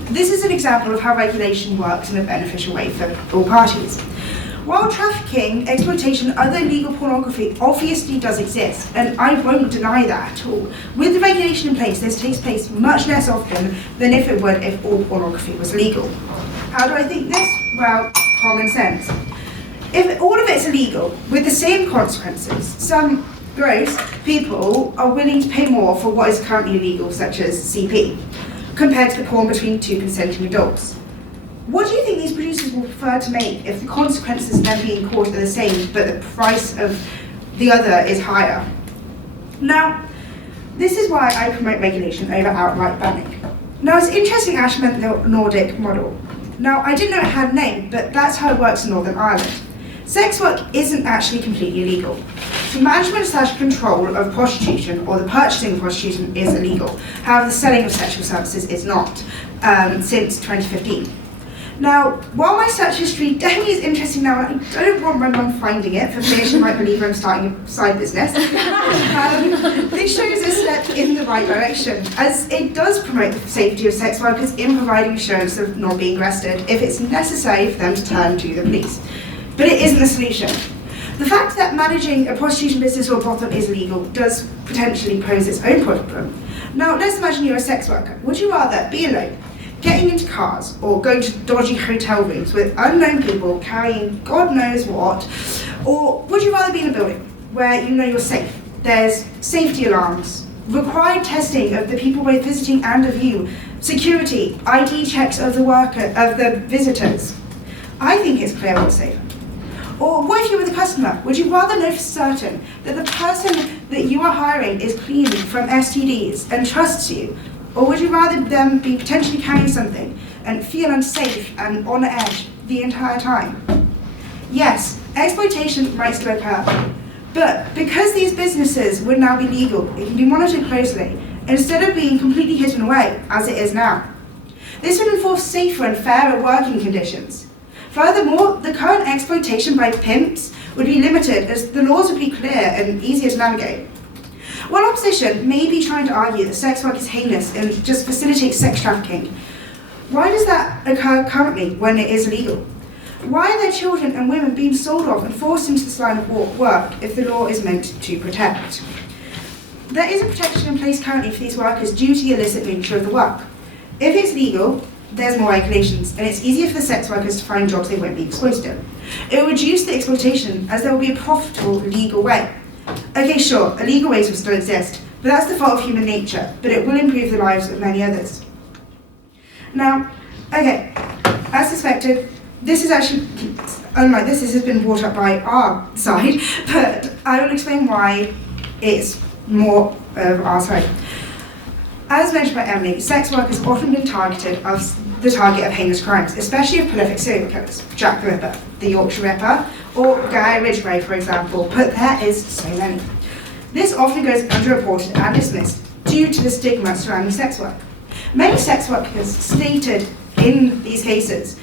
This is an example of how regulation works in a beneficial way for all parties. While trafficking, exploitation, other illegal pornography obviously does exist, and I won't deny that at all, with the regulation in place, this takes place much less often than if it would if all pornography was legal. How do I think this? Well, common sense. If all of it's illegal, with the same consequences, some gross people are willing to pay more for what is currently illegal, such as CP, compared to the porn between two consenting adults. What do you think these producers will prefer to make if the consequences of them being caught are the same, but the price of the other is higher? Now, this is why I promote regulation over outright banning. Now, it's interesting Ash meant the Nordic model. Now, I didn't know it had a name, but that's how it works in Northern Ireland. Sex work isn't actually completely illegal. The management/control of prostitution or the purchasing of prostitution is illegal. However, the selling of sexual services is not, since 2015. Now, while my search history definitely is interesting now, I don't want my mum finding it for fear she might believe I'm starting a side business. This shows a step in the right direction, as it does promote the safety of sex workers in providing assurance of not being arrested if it's necessary for them to turn to the police. But it isn't the solution. The fact that managing a prostitution business or brothel is illegal does potentially pose its own problem. Now, let's imagine you're a sex worker. Would you rather be alone, getting into cars or going to dodgy hotel rooms with unknown people carrying God knows what? Or would you rather be in a building where you know you're safe? There's safety alarms, required testing of the people both visiting and of you, security, ID checks of the visitors. I think it's clear what's safe. Or what if you were the customer? Would you rather know for certain that the person that you are hiring is clean from STDs and trusts you? Or would you rather them be potentially carrying something and feel unsafe and on edge the entire time? Yes, exploitation might still occur, but because these businesses would now be legal, it can be monitored closely, instead of being completely hidden away, as it is now. This would enforce safer and fairer working conditions. Furthermore, the current exploitation by pimps would be limited, as the laws would be clear and easier to navigate. While opposition may be trying to argue that sex work is heinous and just facilitates sex trafficking, why does that occur currently when it is illegal? Why are there children and women being sold off and forced into this line of work if the law is meant to protect? There is a protection in place currently for these workers due to the illicit nature of the work. If it's legal, there's more regulations, and it's easier for the sex workers to find jobs they won't be exploited in. It will reduce the exploitation, as there will be a profitable legal way. Okay, sure, illegal ways will still exist, but that's the fault of human nature, but it will improve the lives of many others. Now, okay, as suspected, this is actually, unlike this has been brought up by our side, but I will explain why it's more of our side. As mentioned by Emily, sex work has often been targeted as the target of heinous crimes, especially of prolific serial killers, Jack the Ripper, the Yorkshire Ripper, or Guy Ridgway, for example, but there is so many. This often goes underreported and dismissed due to the stigma surrounding sex work. Many sex workers stated in these cases,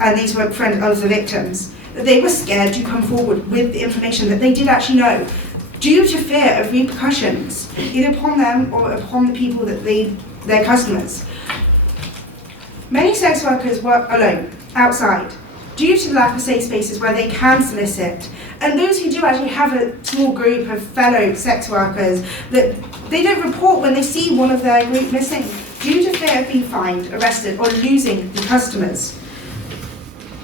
and these were friends of the victims, that they were scared to come forward with the information that they did actually know, due to fear of repercussions, either upon them or upon the people that their customers. Many sex workers work alone, outside, due to the lack of safe spaces where they can solicit. And those who do actually have a small group of fellow sex workers, that they don't report when they see one of their group missing, due to fear of being fined, arrested, or losing the customers.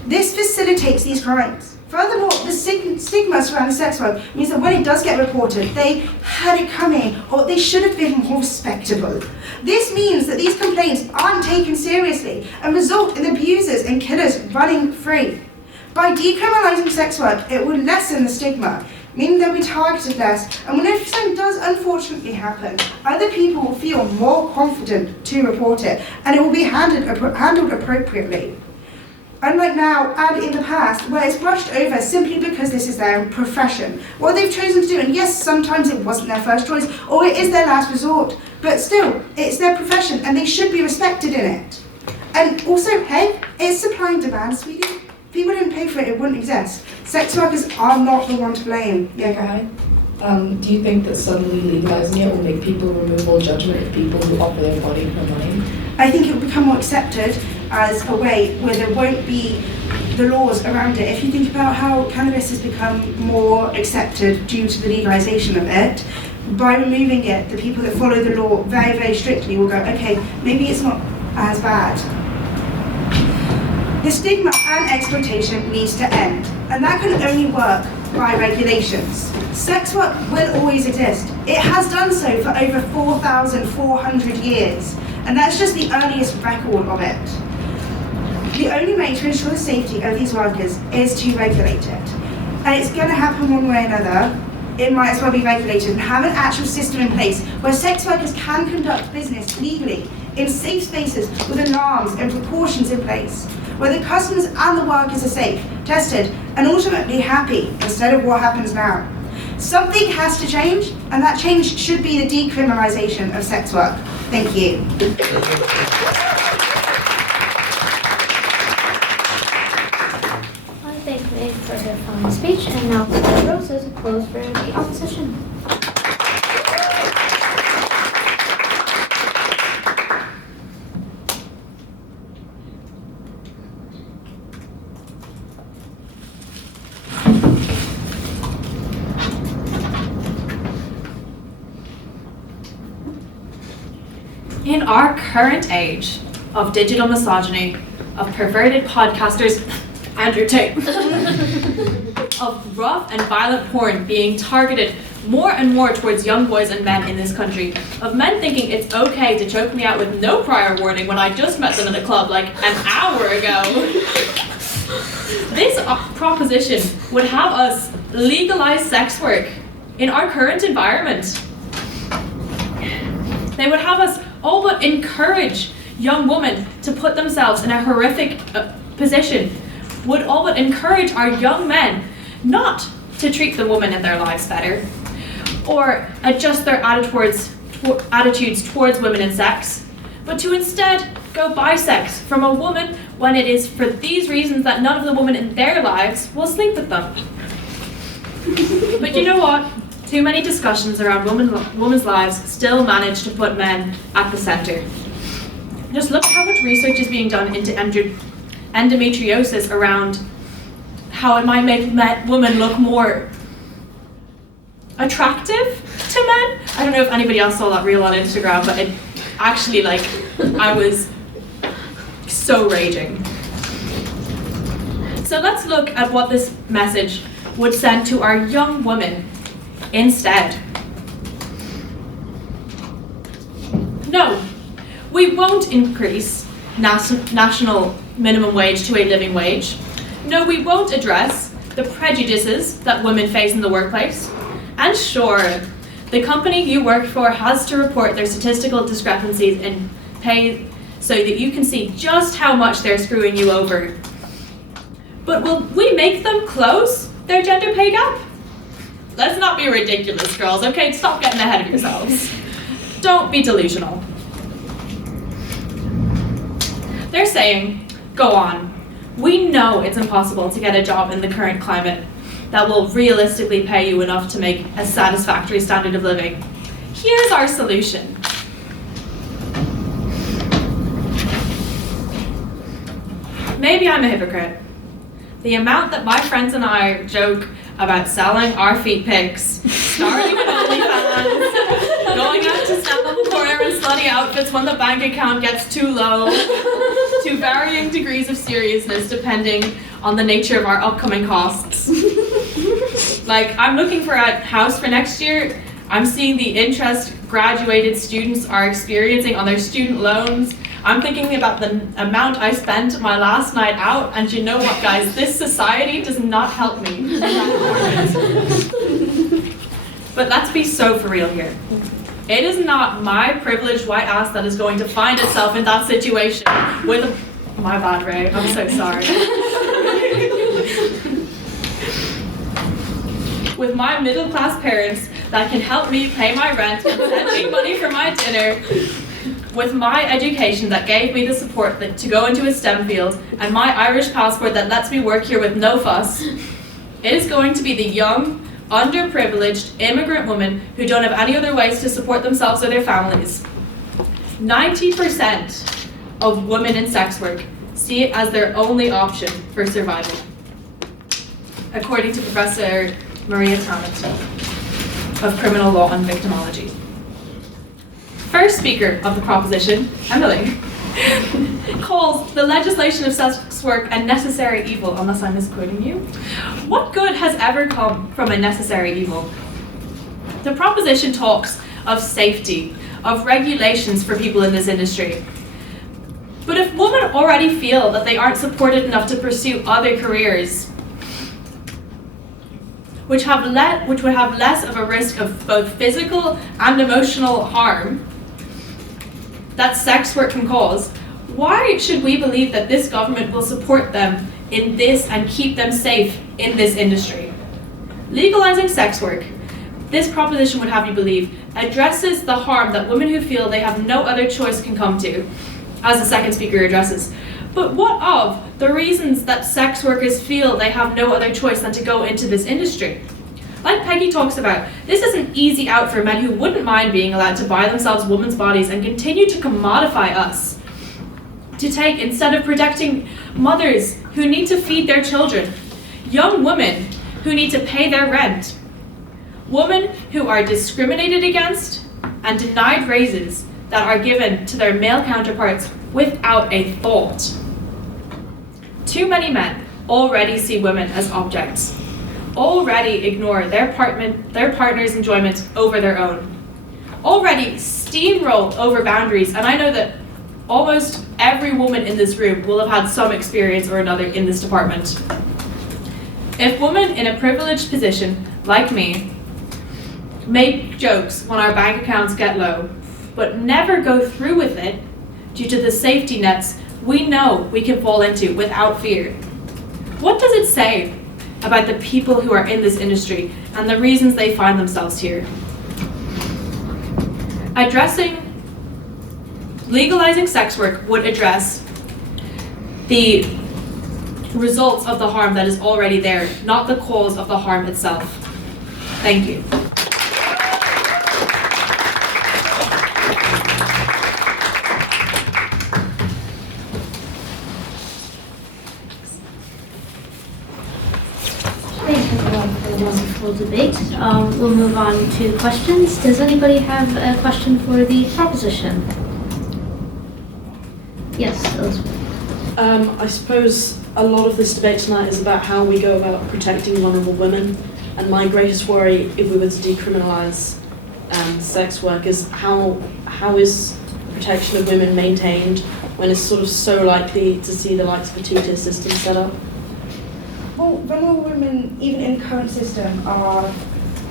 This facilitates these crimes. Furthermore, the stigma surrounding sex work means that when it does get reported, they had it coming, or they should have been more respectable. This means that these complaints aren't taken seriously and result in abusers and killers running free. By decriminalising sex work, it would lessen the stigma, meaning they'll be targeted less, and when something does unfortunately happen, other people will feel more confident to report it, and it will be handled appropriately. Unlike now and in the past, where it's brushed over simply because this is their profession, what they've chosen to do, and yes, sometimes it wasn't their first choice, or it is their last resort, but still, it's their profession, and they should be respected in it. And also, hey, it's supply and demand, sweetie. If people didn't pay for it, it wouldn't exist. Sex workers are not the one to blame. Yeah, go ahead. Do you think that suddenly legalising it will make people remove all judgment of people who offer their body for money? I think it will become more accepted as a way where there won't be the laws around it. If you think about how cannabis has become more accepted due to the legalisation of it, by removing it, the people that follow the law very, very strictly will go, okay, maybe it's not as bad. The stigma and exploitation needs to end, and that can only work by regulations. Sex work will always exist. It has done so for over 4,400 years, and that's just the earliest record of it. The only way to ensure the safety of these workers is to regulate it. And it's going to happen one way or another. It might as well be regulated and have an actual system in place where sex workers can conduct business legally in safe spaces with alarms and precautions in place, where the customers and the workers are safe, tested, and ultimately happy instead of what happens now. Something has to change, and that change should be the decriminalisation of sex work. Thank you. I thank Maeve for her fine speech, and now for Rosa to close for the opposition. In our current age, of digital misogyny, of perverted podcasters, Andrew Tate, of rough and violent porn being targeted more and more towards young boys and men in this country, of men thinking it's okay to choke me out with no prior warning when I just met them in a club like an hour ago. This proposition would have us legalize sex work in our current environment. They would have us all but encourage young women to put themselves in a horrific position, would all but encourage our young men not to treat the woman in their lives better, or adjust their attitudes towards women and sex, but to instead go buy sex from a woman when it is for these reasons that none of the women in their lives will sleep with them. But you know what? Too many discussions around women's lives still manage to put men at the centre. Just look at how much research is being done into endometriosis around how it might make women look more attractive to men. I don't know if anybody else saw that reel on Instagram, but it actually, like, I was so raging. So let's look at what this message would send to our young women instead. No, we won't increase national minimum wage to a living wage. No, we won't address the prejudices that women face in the workplace. And sure, the company you work for has to report their statistical discrepancies in pay so that you can see just how much they're screwing you over. But will we make them close their gender pay gap? Let's not be ridiculous, girls, okay? Stop getting ahead of yourselves. Don't be delusional. They're saying, go on. We know it's impossible to get a job in the current climate that will realistically pay you enough to make a satisfactory standard of living. Here's our solution. Maybe I'm a hypocrite. The amount that my friends and I joke about selling our feet pics, starting an OnlyFans, going out to stand on the corner in slutty outfits when the bank account gets too low, to varying degrees of seriousness depending on the nature of our upcoming costs. Like, I'm looking for a house for next year. I'm seeing the interest graduated students are experiencing on their student loans. I'm thinking about the amount I spent my last night out, and you know what, guys? This society does not help me. But let's be so for real here. It is not my privileged white ass that is going to find itself in that situation with my bad, Ray. I'm so sorry. With my middle-class parents that can help me pay my rent and send me money for my dinner, with my education that gave me the support to go into a STEM field, and my Irish passport that lets me work here with no fuss, it is going to be the young, underprivileged immigrant women who don't have any other ways to support themselves or their families. 90% of women in sex work see it as their only option for survival, according to Professor Maria Tammet of Criminal Law and Victimology. First speaker of the proposition, Emily, calls the legislation of sex work a necessary evil, unless I'm misquoting you. What good has ever come from a necessary evil? The proposition talks of safety, of regulations for people in this industry. But if women already feel that they aren't supported enough to pursue other careers, which would have less of a risk of both physical and emotional harm that sex work can cause, why should we believe that this government will support them in this and keep them safe in this industry? Legalizing sex work, this proposition would have you believe, addresses the harm that women who feel they have no other choice can come to, as the second speaker addresses. But what of the reasons that sex workers feel they have no other choice than to go into this industry? Like Peggy talks about, this is an easy out for men who wouldn't mind being allowed to buy themselves women's bodies and continue to commodify us. To take, instead of protecting mothers who need to feed their children, young women who need to pay their rent, women who are discriminated against and denied raises that are given to their male counterparts without a thought. Too many men already see women as objects, already ignore their partner's enjoyment over their own, already steamroll over boundaries, and I know that almost every woman in this room will have had some experience or another in this department. If women in a privileged position, like me, make jokes when our bank accounts get low, but never go through with it due to the safety nets we know we can fall into without fear, what does it say about the people who are in this industry and the reasons they find themselves here? Legalizing sex work would address the results of the harm that is already there, not the cause of the harm itself. Thank you. Thank everyone for the wonderful debate. We'll move on to questions. Does anybody have a question for the proposition? Yes, Elizabeth. I suppose a lot of this debate tonight is about how we go about protecting vulnerable women, and my greatest worry, if we were to decriminalise sex work, is how is protection of women maintained when it's sort of so likely to see the likes of a two-tier system set up? Well, vulnerable women, even in the current system, are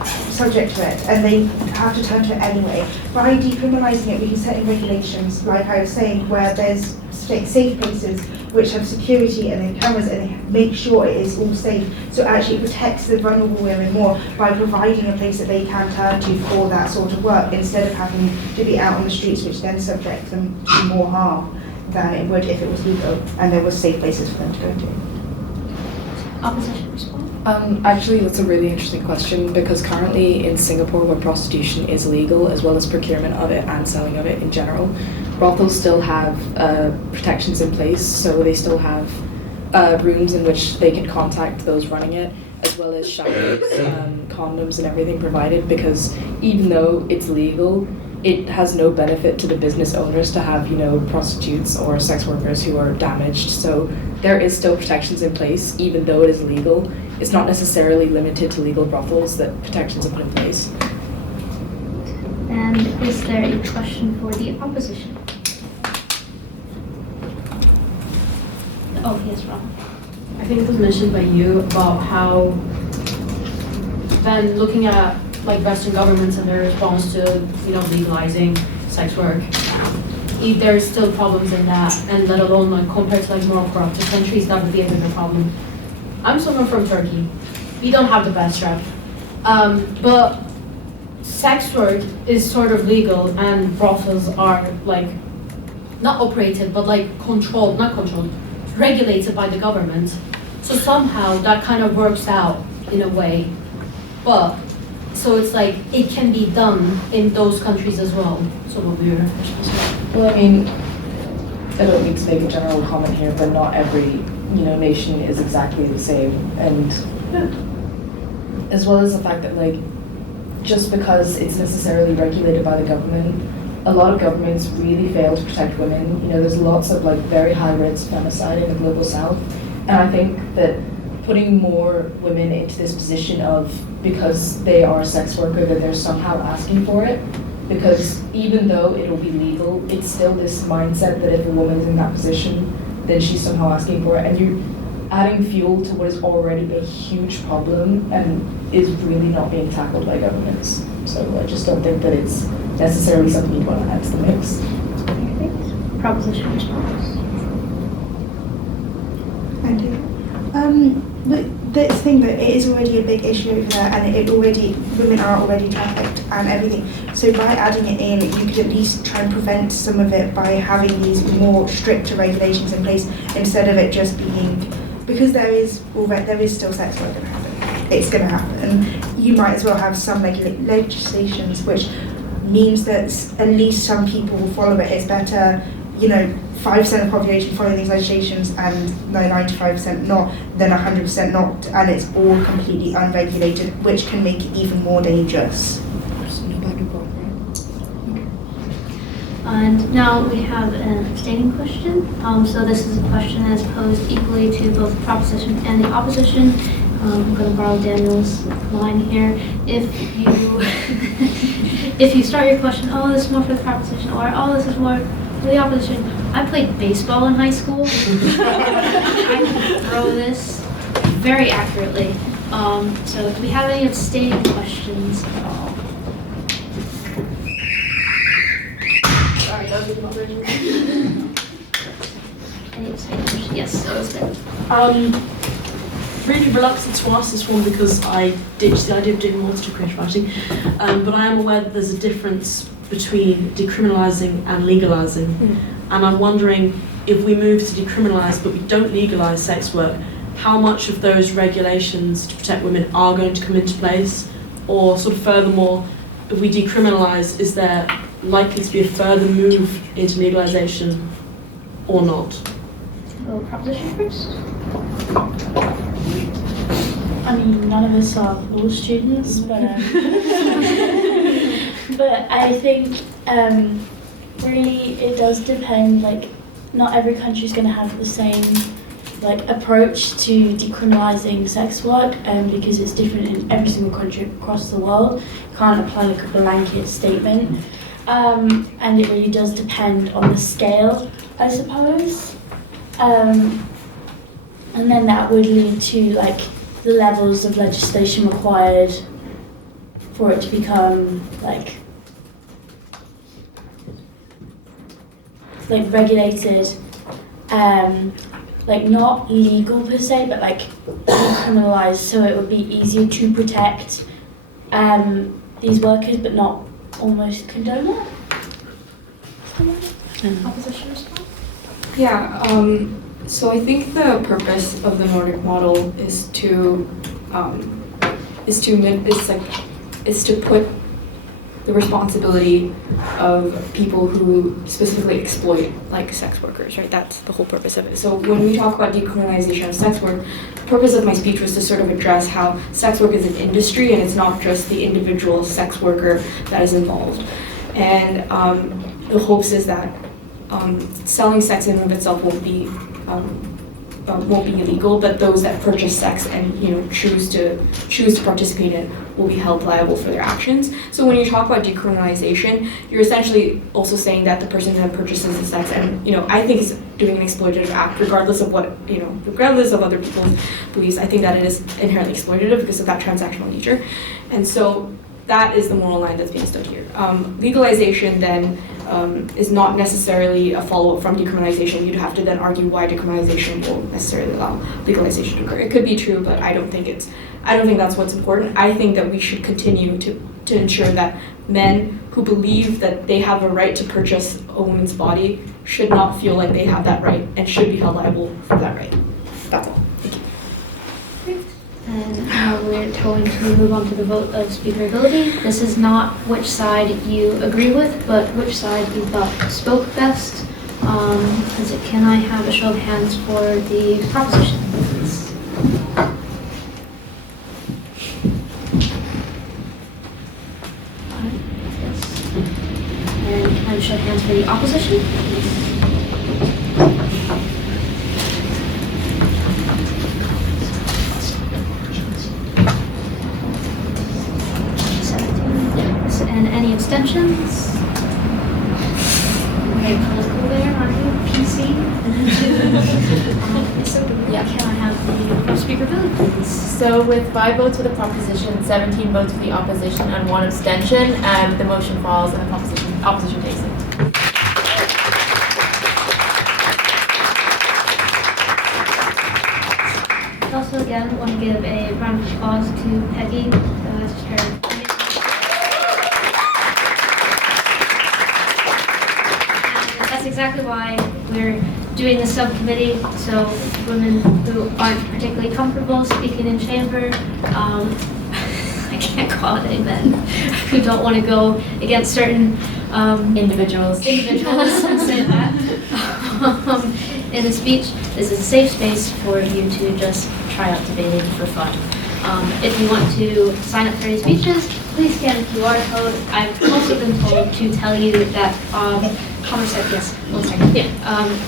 subject to it, and they have to turn to it anyway. By decriminalising it, we can set in regulations, like I was saying, where there's safe places which have security and then cameras, and they make sure it is all safe. So actually it protects the vulnerable women more by providing a place that they can turn to for that sort of work, instead of having to be out on the streets, which then subjects them to more harm than it would if it was legal and there were safe places for them to go to. Opposition response? Actually, that's a really interesting question, because currently in Singapore, where prostitution is legal, as well as procurement of it and selling of it in general, brothels still have protections in place, so they still have rooms in which they can contact those running it, as well as showers, condoms and everything provided, because even though it's legal, it has no benefit to the business owners to have, prostitutes or sex workers who are damaged. So there is still protections in place, even though it is legal. It's not necessarily limited to legal brothels that protections are put in place. And is there a question for the opposition? Oh, yes, Rob. I think it was mentioned by you about how then looking at like Western governments and their response to legalizing sex work, if there's still problems in that, and let alone like compared to like more corrupted countries, that would be a bigger problem. I'm someone from Turkey. We don't have the best rep, but sex work is sort of legal, and brothels are like not operated but like regulated by the government. So somehow that kind of works out in a way, but so it's like it can be done in those countries as well. So what we were. Well, I mean, I don't need to make a general comment here, but not every nation is exactly the same, and as well as the fact that like just because it's necessarily regulated by the government, a lot of governments really fail to protect women. There's lots of like very high rates of femicide in the global south, and I think that putting more women into this position of, because they are a sex worker, that they're somehow asking for it, because even though it'll be legal, it's still this mindset that if a woman is in that position, then she's somehow asking for it, and you're adding fuel to what is already a huge problem and is really not being tackled by governments. So I just don't think that it's necessarily something you'd want to add to the mix. Proposition response. I do. But this thing that it is already a big issue over there, and women are already trafficked and everything. So by adding it in, you could at least try and prevent some of it by having these more stricter regulations in place, instead of it just being, because there is still sex work going to happen. It's going to happen. You might as well have some legislations which means that at least some people will follow it. It's better, 5% of the population following these legislations and 95% not, than 100% not, and it's all completely unregulated, which can make it even more dangerous. And now we have an abstaining question. So this is a question that's posed equally to both the proposition and the opposition. I'm going to borrow Daniel's line here. If you if you start your question, oh, this is more for the proposition, or oh, this is more for the opposition. I played baseball in high school. I can throw this very accurately. So do we have any abstaining questions at all? Sorry, that was the moderation. Any abstaining questions? Yes, so is there. Really reluctant to ask this one because I ditched the idea of doing multiple creative writing, but I am aware that there's a difference between decriminalising and legalising, and I'm wondering if we move to decriminalise but we don't legalise sex work, how much of those regulations to protect women are going to come into place, or sort of furthermore, if we decriminalise, is there likely to be a further move into legalisation or not? Go proposition first. I mean, none of us are law students, but but I think really it does depend. Like, not every country is going to have the same like approach to decriminalising sex work, because it's different in every single country across the world. You can't apply like a blanket statement, and it really does depend on the scale, I suppose. And then that would lead to like the levels of legislation required for it to become like regulated, like not legal per se, but like decriminalised, so it would be easier to protect these workers, but not almost condone it. Opposition response? Yeah, so I think the purpose of the Nordic model is to put the responsibility of people who specifically exploit like sex workers, right? That's the whole purpose of it. So when we talk about decriminalization of sex work, the purpose of my speech was to sort of address how sex work is an industry and it's not just the individual sex worker that is involved. And the hopes is that selling sex in and of itself won't be illegal, but those that purchase sex and choose to participate in will be held liable for their actions. So when you talk about decriminalization, you're essentially also saying that the person that purchases the sex and I think is doing an exploitative act, regardless of what regardless of other people's beliefs. I think that it is inherently exploitative because of that transactional nature, and so that is the moral line that's being stood here. Legalization then is not necessarily a follow-up from decriminalization. You'd have to then argue why decriminalization will necessarily allow legalization to occur. It could be true, but I don't think that's what's important. I think that we should continue to ensure that men who believe that they have a right to purchase a woman's body should not feel like they have that right and should be held liable for that right. That's all. Thank you. And now we're going to move on to the vote of speakability. This is not which side you agree with, but which side you thought spoke best. Can I have a show of hands for the proposition, please? Yes. And can I have a show of hands for the opposition, please? And any abstentions? Okay, political there, aren't you? PC? Yeah. Can I have the speaker vote, please? So with 5 votes for the proposition, 17 votes for the opposition, and 1 abstention, the motion falls and the opposition takes it. I also again want to give a round of applause to Peggy. That's exactly why we're doing the subcommittee, so women who aren't particularly comfortable speaking in chamber, I can't call it any men, who don't want to go against certain individuals and say that in a speech. This is a safe space for you to just try out debating for fun. If you want to sign up for any speeches, please scan the QR code. I've also been told to tell you that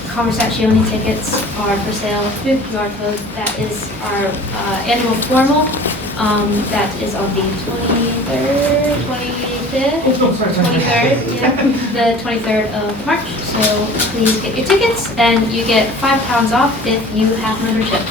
Conversazione tickets are for sale through the QR code. That is our annual formal. That is on the 23rd, 23rd, the 23rd of March. So please get your tickets, and you get £5 off if you have membership.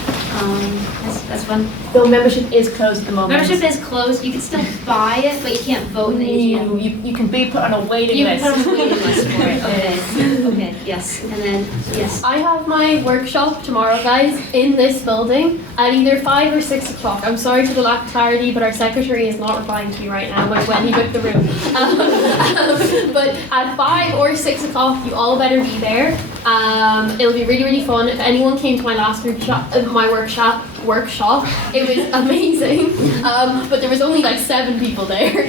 That's fun. The membership is closed at the moment. Membership is closed. You can still buy it, but you can't vote in the AGM. You can be put on a waiting list. You can put on a waiting list for it. Okay. Okay. Yes. And then yes. I have my workshop tomorrow, guys, in this building at either 5 or 6 o'clock. I'm sorry for the lack of clarity, but our secretary is not replying to me right now when he booked the room. But at 5 or 6 o'clock, you all better be there. It'll be really, really fun. If anyone came to my last workshop, it was amazing. But there was only like 7 people there.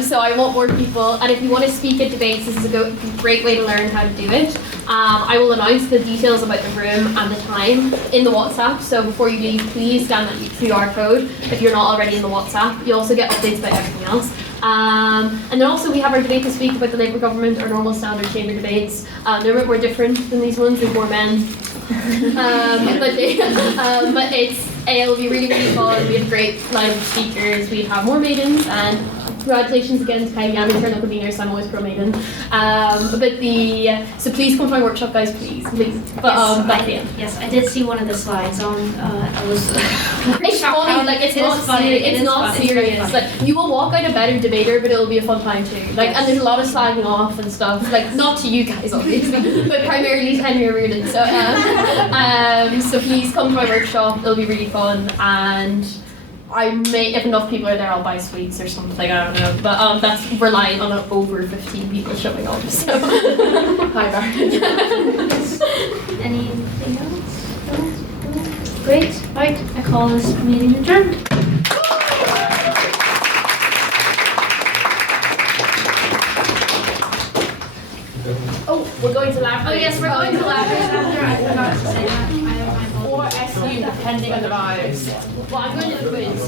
So I want more people. And if you want to speak at debates, this is a great way to learn how to do it. I will announce the details about the room and the time in the WhatsApp. So before you leave, please scan that QR code if you're not already in the WhatsApp. You also get updates about everything else. And then also we have our debate this week about the Labour government, our normal standard chamber debates. They're a bit more different than these ones, with more men. But it'll be really, really fun. We have great lineup of speakers. We have more maidens, and congratulations again to Peggy. I'm internal convener, so I'm always pro maiden. So please come to my workshop, guys, please. But that's the end. Yes, I did see one of the slides on. I was. It's funny, like it's not serious. It's not serious. Like you will walk out a better debater, but it'll be a fun time too. Like, and there's a lot of slagging off and stuff. Like not to you guys, obviously, but primarily to Henry Reardon. So, so please come to my workshop. It'll be really fun, and I may, if enough people are there, I'll buy sweets or something. I don't know, but that's relying on over 15 people showing up. So, hi, Barry. Anything else? No? Great. Right. I call this meeting adjourned. Oh, we're going to Lyra. Oh yes, we're going to Lyra after. I forgot to say that. Or SU, depending on the vibes. Well, I'm going to the quiz.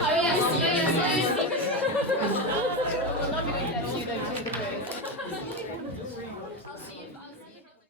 Oh yes.